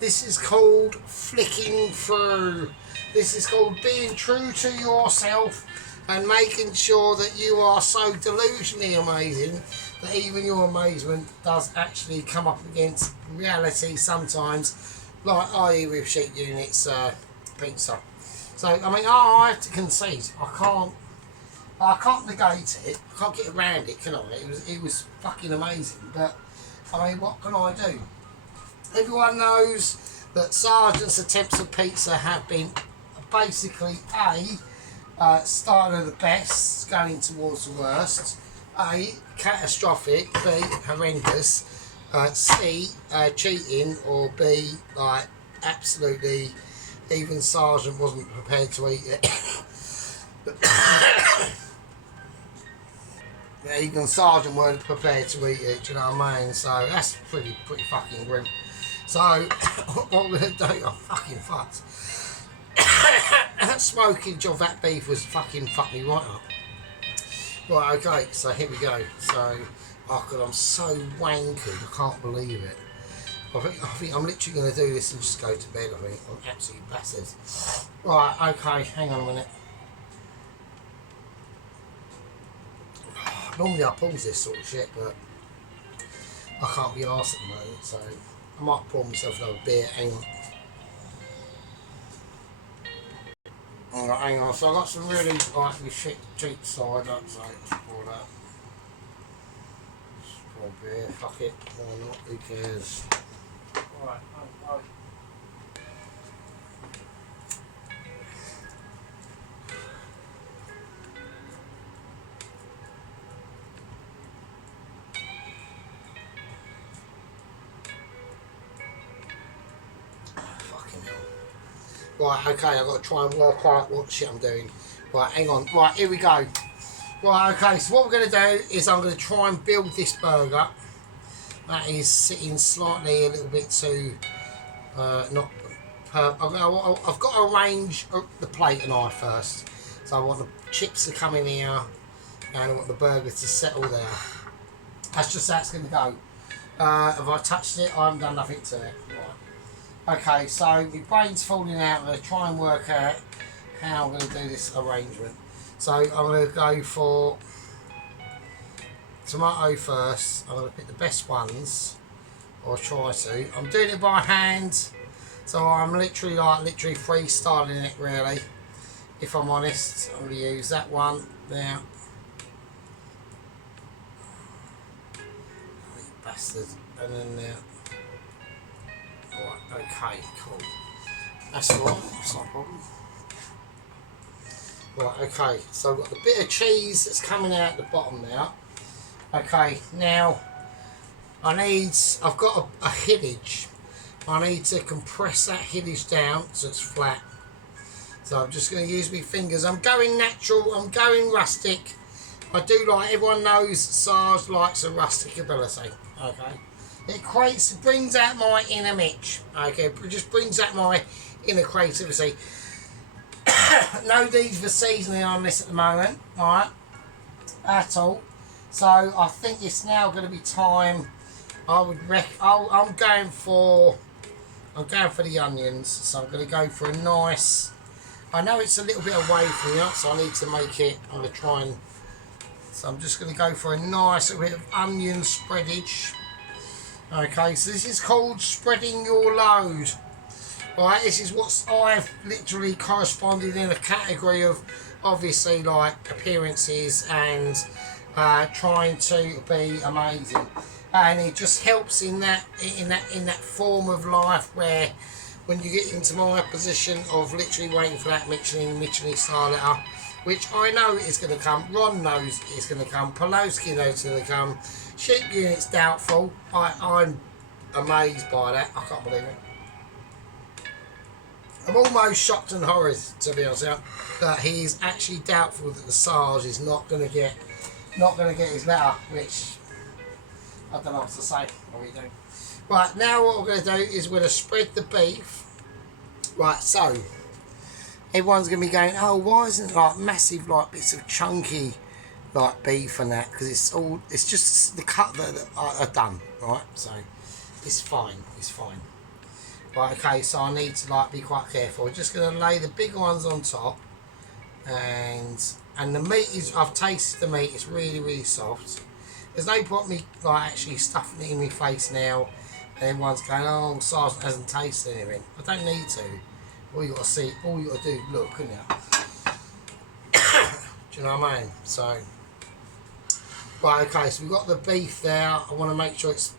This is called flicking through. This is called being true to yourself and making sure that you are so delusionally amazing that even your amazement does actually come up against reality sometimes, like i.e. with sheep units pizza. So I mean, I have to concede. I can't negate it. I can't get around it, can I? It was fucking amazing. But I mean, what can I do? Everyone knows that Sergeant's attempts at pizza have been basically starting at the best, going towards the worst. A, catastrophic. B, horrendous. C, cheating. Or B, like absolutely, even Sergeant wasn't prepared to eat it. Yeah, even Sergeant weren't prepared to eat it. Do you know what I mean? So that's pretty fucking grim. So what we're gonna do? I'm fucking fucked. That smokage of that beef was fucking fucked me right up. Right, okay, so here we go. So, oh god, I'm so wankered, I can't believe it. I think I'm literally going to do this and just go to bed, I think. I'm absolutely battered. Right, okay, hang on a minute. Normally I pause this sort of shit, but I can't be arsed at the moment, so I might pour myself another beer. Hang on. Alright, hang on. So I got some really like shit cheap cider, so pour that. Just pour a beer, fuck it, why not? Who cares? Alright, okay. Right, okay, I've got to try and work out what shit I'm doing. Right, hang on. Right, here we go. Right, okay, so what we're going to do is I'm going to try and build this burger. That is sitting slightly a little bit too, not I've got to arrange the plate and knife first. So I want the chips to come in here and I want the burger to settle there. That's just how it's going to go. If I touched it, I haven't done nothing to it. Right. Okay, so my brain's falling out. I'm going to try and work out how I'm going to do this arrangement. So I'm going to go for tomato first. I'm going to pick the best ones, or try to. I'm doing it by hand, so I'm literally freestyling it really. If I'm honest, I'm going to use that one now. Oh, you bastard. And then now. Right, okay, cool. That's alright, that's not a problem. Right, okay, so I've got the bit of cheese that's coming out the bottom now. Okay, now I've got a hillage. I need to compress that hillage down so it's flat. So I'm just going to use my fingers. I'm going natural, I'm going rustic. I do like, everyone knows Sarge likes a rustic ability. Okay. It brings out my inner Mitch. Okay, it just brings out my inner creativity. No need for seasoning on this at the moment, alright, at all. So I think it's now going to be time. I'm going for the onions. So I'm going to go for a nice. I know it's a little bit away from you, so I need to make it. I'm going to try and. So I'm just going to go for a nice little bit of onion spreadage. Okay, so this is called spreading your load. Right, this is what I've literally corresponded in a category of, obviously, like appearances and trying to be amazing, and it just helps in that form of life where when you get into my position of literally waiting for that Michelin star letter, which I know is going to come. Ron knows it's going to come. Poloski knows it's going to come. Sheep unit's doubtful. I'm amazed by that. I can't believe it. I'm almost shocked and horrid, to be honest, that he is actually doubtful that the Sarge is not going to get his letter, which I don't know what to say. What are we doing? Right, now what we're going to do is we're going to spread the beef. Right, so everyone's going to be going, oh, why isn't it like massive like bits of chunky like beef and that? Because it's just the cut that I've done, right? So it's fine. Right, okay, so I need to like be quite careful. We're just going to lay the bigger ones on top, and And the meat is, I've tasted the meat, it's really, really soft. There's no point me like actually stuffing it in my face now and everyone's going, oh, Sergeant hasn't tasted anything. I don't need to. All you got to see, all you got to do is look, isn't it? Do you know what I mean? So, right, okay, so we've got the beef there. I want to make sure it's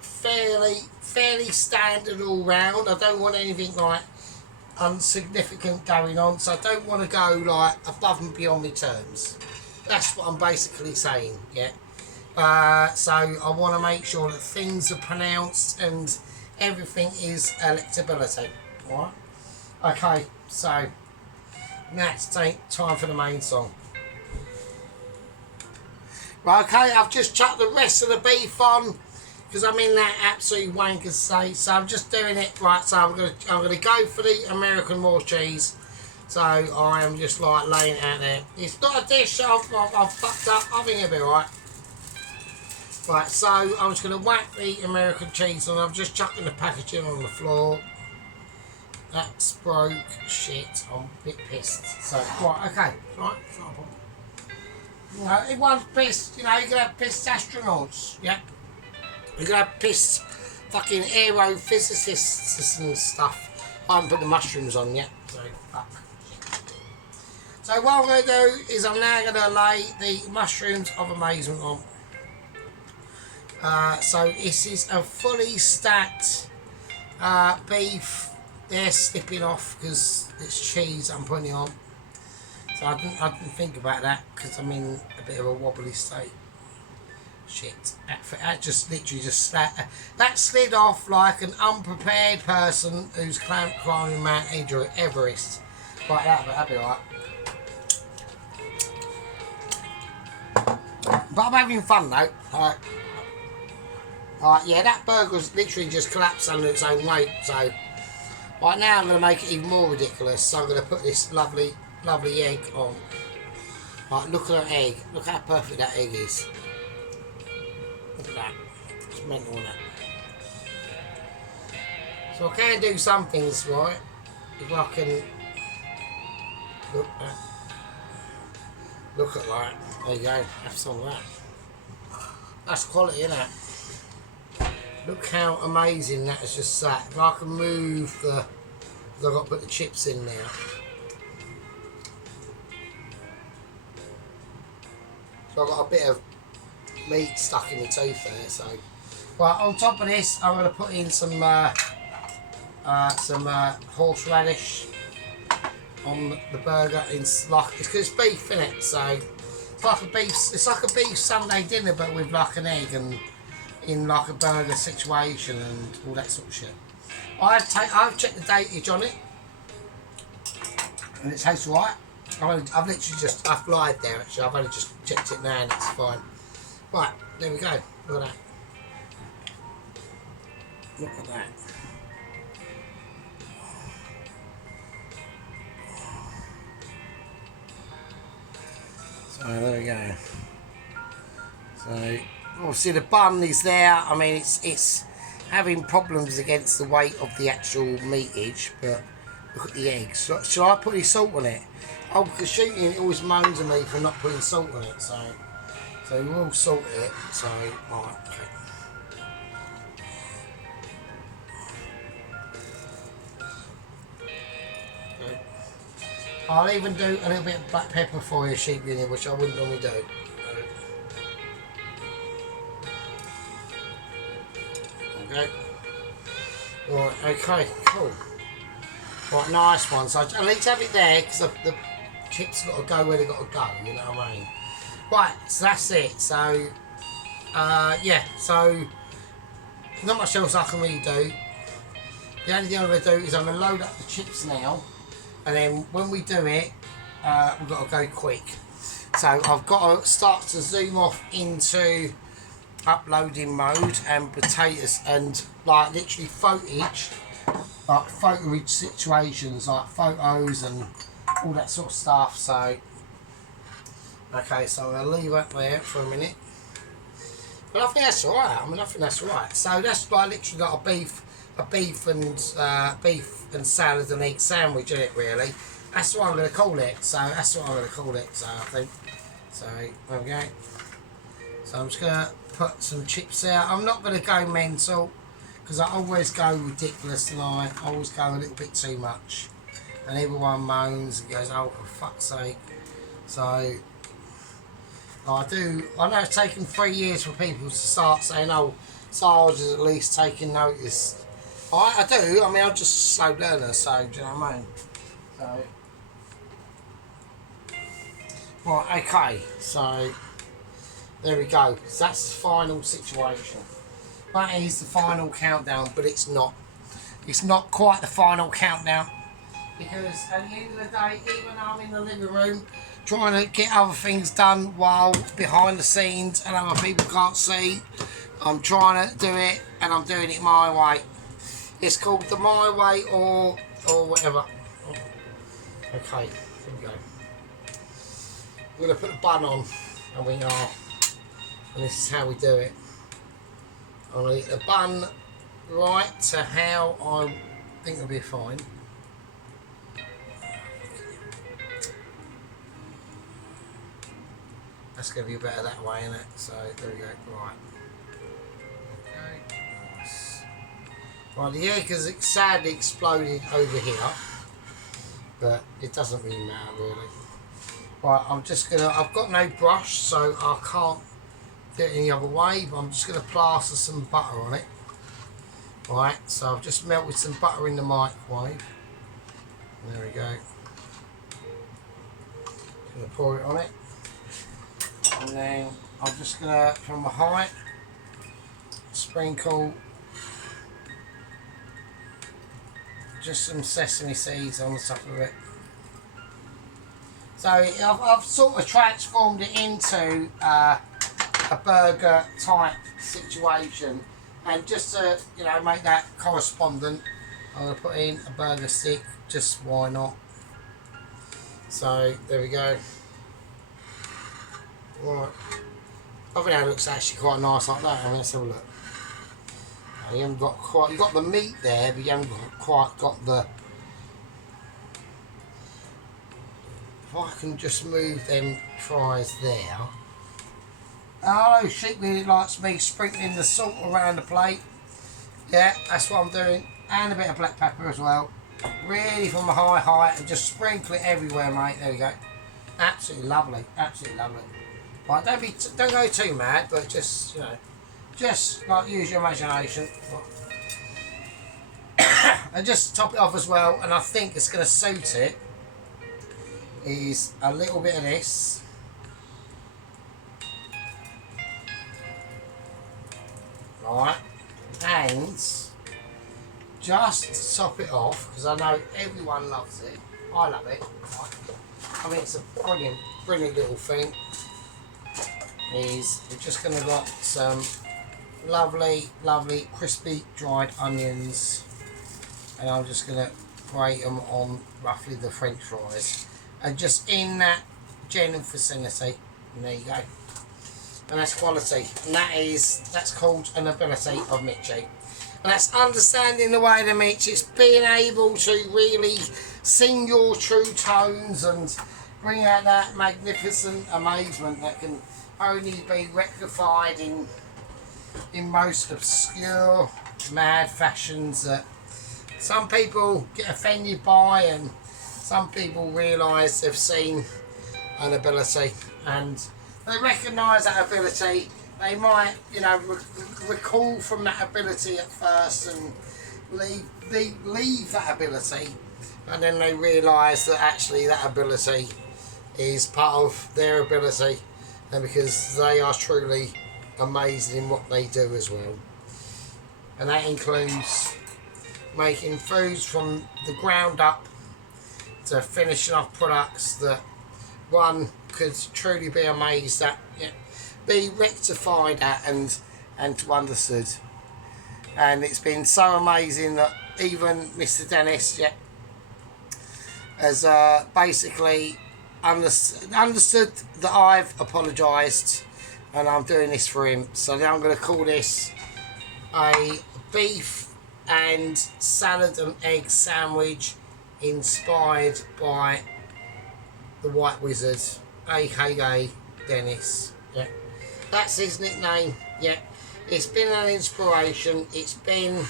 fairly standard all round. I don't want anything like insignificant going on, so I don't want to go like above and beyond my terms. That's what I'm basically saying, yeah. So I want to make sure that things are pronounced and everything is electability. Alright? Okay, so now it's time for the main song. Right, okay, I've just chucked the rest of the beef on because I'm in that absolute wanker state. So I'm just doing it right. So I'm gonna go for the American raw cheese. So I am just like laying it out there. It's not a dish I've fucked up. I think it'll be alright. Right, so I'm just gonna whack the American cheese on. I'm just chucking the packaging on the floor. That's broke. Shit, I'm a bit pissed. So right, okay, right, it's not a problem. You know, everyone's pissed. You know, you're gonna have pissed astronauts. Yeah. You're gonna have pissed fucking aerophysicists and stuff. I haven't put the mushrooms on yet, so fuck. So what I'm going to do is I'm now going to lay the mushrooms of amazement on. So this is a fully stacked beef. They're slipping off because it's cheese I'm putting it on. So I didn't think about that because I'm in a bit of a wobbly state. Shit, that just literally just that slid off like an unprepared person who's climbing Mount Everest. Like that, but that'd be alright. But I'm having fun though. Alright, yeah, that burger's literally just collapsed under its own weight. So, right now I'm going to make it even more ridiculous. So I'm going to put this lovely egg on. Right, look at that egg. Look how perfect that egg is. Look at that. It's mental, isn't it? So I can do some things, right? If I can look at that. There you go. Have some of that. That's quality, isn't it? Look how amazing that has just sat. If I can move the, because I've got to put the chips in now. So I've got a bit of meat stuck in my tooth there. So, right, on top of this, I'm going to put in some horseradish on the burger. It's like it's because it's beef, isn't it? So it's like a beef Sunday dinner, but with like an egg and in like a burger situation and all that sort of shit. I've checked the datage on it, and it tastes right. I've literally I've lied there actually. I've only just checked it now and it's fine. Right, there we go. Look at that. Look at that. So there we go. So obviously the bun is there. I mean it's having problems against the weight of the actual meatage, but look at the eggs. So, shall I put any salt on it? Oh, because shooting it always moans at me for not putting salt on it. So we'll salt it. So right, okay. I'll even do a little bit of black pepper for you, sheep in it, which I wouldn't normally do. Okay. Right, okay, cool. Right, nice one. So I need to have it there because the chips got to go where they got to go, you know what I mean? Right, so that's it. So, yeah, so not much else I can really do. The only thing I'm going to do is I'm going to load up the chips now. And then when we do it, we've got to go quick. So I've got to start to zoom off into uploading mode and potatoes and like literally footage, like photo situations, like photos and all that sort of stuff. So okay, so I'll leave that there for a minute. But I think that's alright. I mean, I think that's alright. So that's like literally got a beef and salad and egg sandwich in it really. That's what I'm going to call it. So that's what I'm going to call it. So I think. So there we go. So I'm just going to put some chips out. I'm not going to go mental because I always go ridiculous and I always go a little bit too much. And everyone moans and goes, oh, for fuck's sake. So I know it's taken 3 years for people to start saying, oh, Sarge is at least taking notice. I do. I mean, I'm just a slow learner, so do you know what I mean? So, right, okay. So, there we go. So that's the final situation. That is the final countdown, but it's not. It's not quite the final countdown. Because at the end of the day, even though I'm in the living room trying to get other things done while behind the scenes and other people can't see, I'm trying to do it and I'm doing it my way. It's called the my way or whatever. Okay, here we go. We're going to put the bun on and we are. And this is how we do it. I'm going to get the bun right to how I think it'll be fine. That's going to be better that way, isn't it? So there we go. Right. Okay. Nice. Right, the egg has sadly exploded over here, but it doesn't really matter really. Right, I'm just gonna. I've got no brush, so I can't do it any other way. But I'm just gonna plaster some butter on it. Right, so I've just melted some butter in the microwave. There we go. Gonna pour it on it. And then I'm just going to, from the height, sprinkle just some sesame seeds on the top of it. So I've sort of transformed it into a burger type situation, and just to make that correspondent, I'm going to put in a burger stick. Just why not? So there we go. Right, I think that looks actually quite nice like that. I mean, let's have a look. You haven't got quite, you've got the meat there, but you haven't quite got the. If I can just move them fries there. Oh, Sheep really likes me sprinkling the salt around the plate. Yeah, that's what I'm doing, and a bit of black pepper as well. Really from a high height, and just sprinkle it everywhere, mate. There we go. Absolutely lovely. Absolutely lovely. Right, don't go too mad, but just just like use your imagination. And just top it off as well. And I think it's going to suit it. Is a little bit of this. Right, and just to top it off, because I know everyone loves it. I love it. Right. I mean, it's a brilliant little thing. Is we're just going to got some lovely crispy dried onions, and I'm just going to grate them on roughly the French fries, and just in that general vicinity. And there you go. And that's quality, and that's called an ability of Mitchie. And that's understanding the way to Mitch. It's being able to really sing your true tones and bring out that magnificent amazement that can only be rectified in most obscure, mad fashions that some people get offended by, and some people realise they've seen an ability and they recognise that ability. They might, recall from that ability at first and leave that ability, and then they realise that actually that ability is part of their ability, and because they are truly amazing in what they do as well. And that includes making foods from the ground up to finishing off products that one could truly be amazed at, be rectified at and to understood. And it's been so amazing that even Mr. Dennis has basically understood that I've apologised and I'm doing this for him. So now I'm going to call this a beef and salad and egg sandwich inspired by the White Wizard, aka Dennis. Yeah, that's his nickname. Yeah, it's been an inspiration. It's been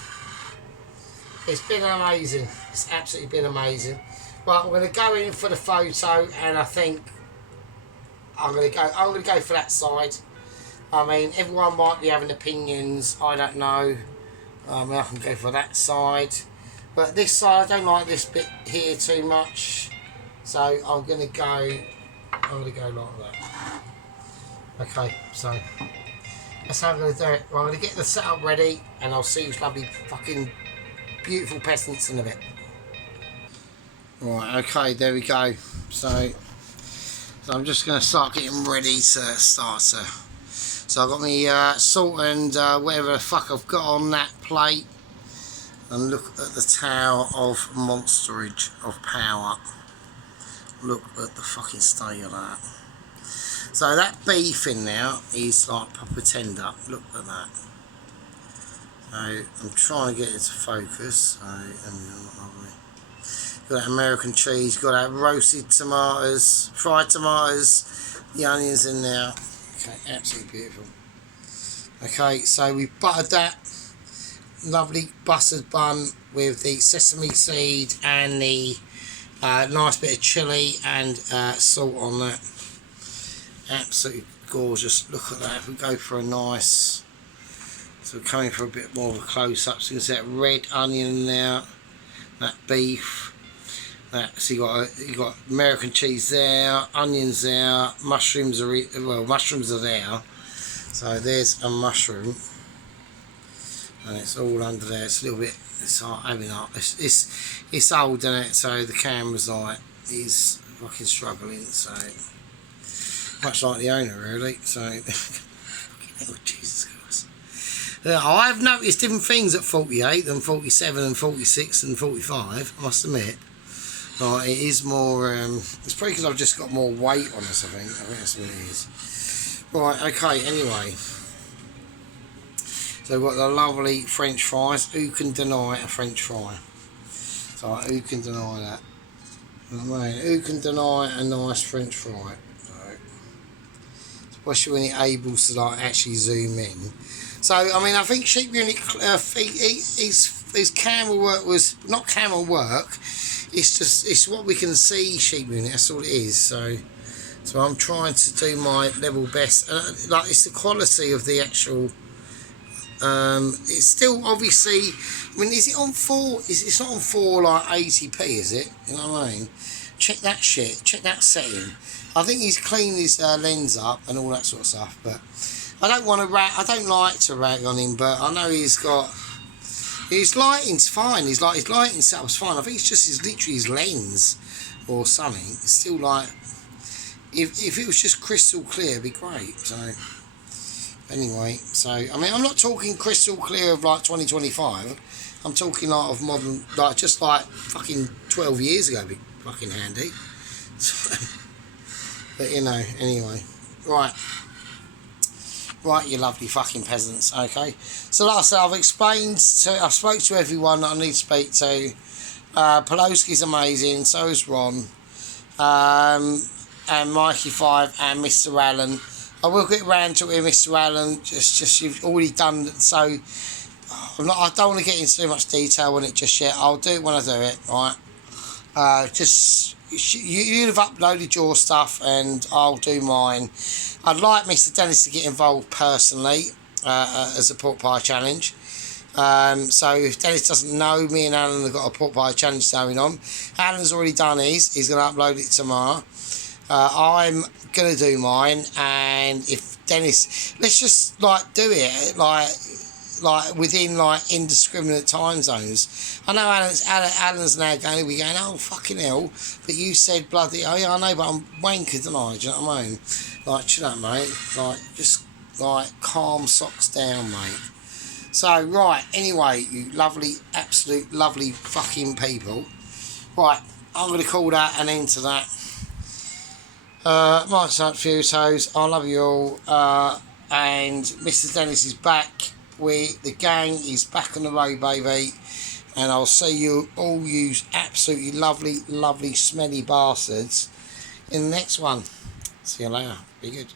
amazing. It's absolutely been amazing. Right, we're going to go in for the photo, and I think I'm going to go for that side. I mean, everyone might be having opinions. I don't know. I can go for that side, but this side, I don't like this bit here too much. So I'm going to go like that. Okay, so that's how I'm going to do it. Well, I'm going to get the setup ready, and I'll see you lovely fucking beautiful peasants in a bit. Right, okay, there we go. So I'm just going to start getting ready to start. So I've got my salt and whatever the fuck I've got on that plate. And look at the tower of monsterage of power. Look at the fucking state of that. So that beef in there is like proper tender. Look at that. So I'm trying to get it to focus. Got that American cheese, got that roasted tomatoes, fried tomatoes, the onions in there. Okay, absolutely beautiful. Okay, so we've buttered that lovely buttered bun with the sesame seed and the nice bit of chilli and salt on that. Absolutely gorgeous. Look at that. If we go for a nice, so we're coming for a bit more of a close up, so you can see that red onion in there, that beef. So you got American cheese there, onions there, mushrooms are there. So there's a mushroom, and it's all under there. It's a little bit. It's it's old, isn't it? So the camera's like is fucking struggling. So much like the owner, really. So oh, Jesus Christ. I've noticed different things at 48 than 47 and 46 and 45. I must admit. Right, it is more, it's probably because I've just got more weight on this, I think that's what it is. Right, okay, anyway. So we've got the lovely French fries. Who can deny a French fry? So who can deny that? I mean, who can deny a nice French fry? So, especially when you're able to like actually zoom in. So, I mean, I think Sheep Unit, his camera work was, not camera work, it's what we can see, Sheep Unit, that's all it is. So I'm trying to do my level best. Like, it's the quality of the actual, it's still obviously, I mean, is it on 4, it's not on 4 like 80p, is it? You know what I mean? Check that shit, check that setting. I think he's cleaned his lens up and all that sort of stuff, but I don't like to rag on him, but I know he's got, his lighting's fine. His lighting setup's fine. I think it's just literally his lens or something. It's still like, if it was just crystal clear, it'd be great. So anyway, so I mean, I'm not talking crystal clear of like 2025. I'm talking like of modern, like just like fucking 12 years ago. Be fucking handy. So, but you know, anyway, right. Right, you lovely fucking peasants, okay? So like I said, I've spoke to everyone that I need to speak to. Pelosi's amazing, so is Ron. And Mikey 5 and Mr. Allen. I will get round to it, Mr. Allen, just you've already done, so I don't want to get into too much detail on it just yet. I'll do it when I do it, right? You'd have uploaded your stuff and I'll do mine. I'd like Mr. Dennis to get involved personally as a pork pie challenge. So if Dennis doesn't know, me and Alan have got a pork pie challenge going on. Alan's already done his. He's going to upload it tomorrow. I'm going to do mine, and if Dennis, let's just like do it like within like indiscriminate time zones. I know Alan's now going to be going, oh fucking hell, but you said bloody, oh yeah I know, but I'm wanker, don't I? Do you know what I mean? Like, chill out, mate. Like, just like calm socks down, mate. So right, anyway, you lovely, absolute lovely fucking people. Right, I'm going to call that an end to that. My son Futos, I love you all. And Mr. Dennis is back. The gang is back on the road, baby. And I'll see you all, you absolutely lovely, lovely, smelly bastards, in the next one. See you later. Be good.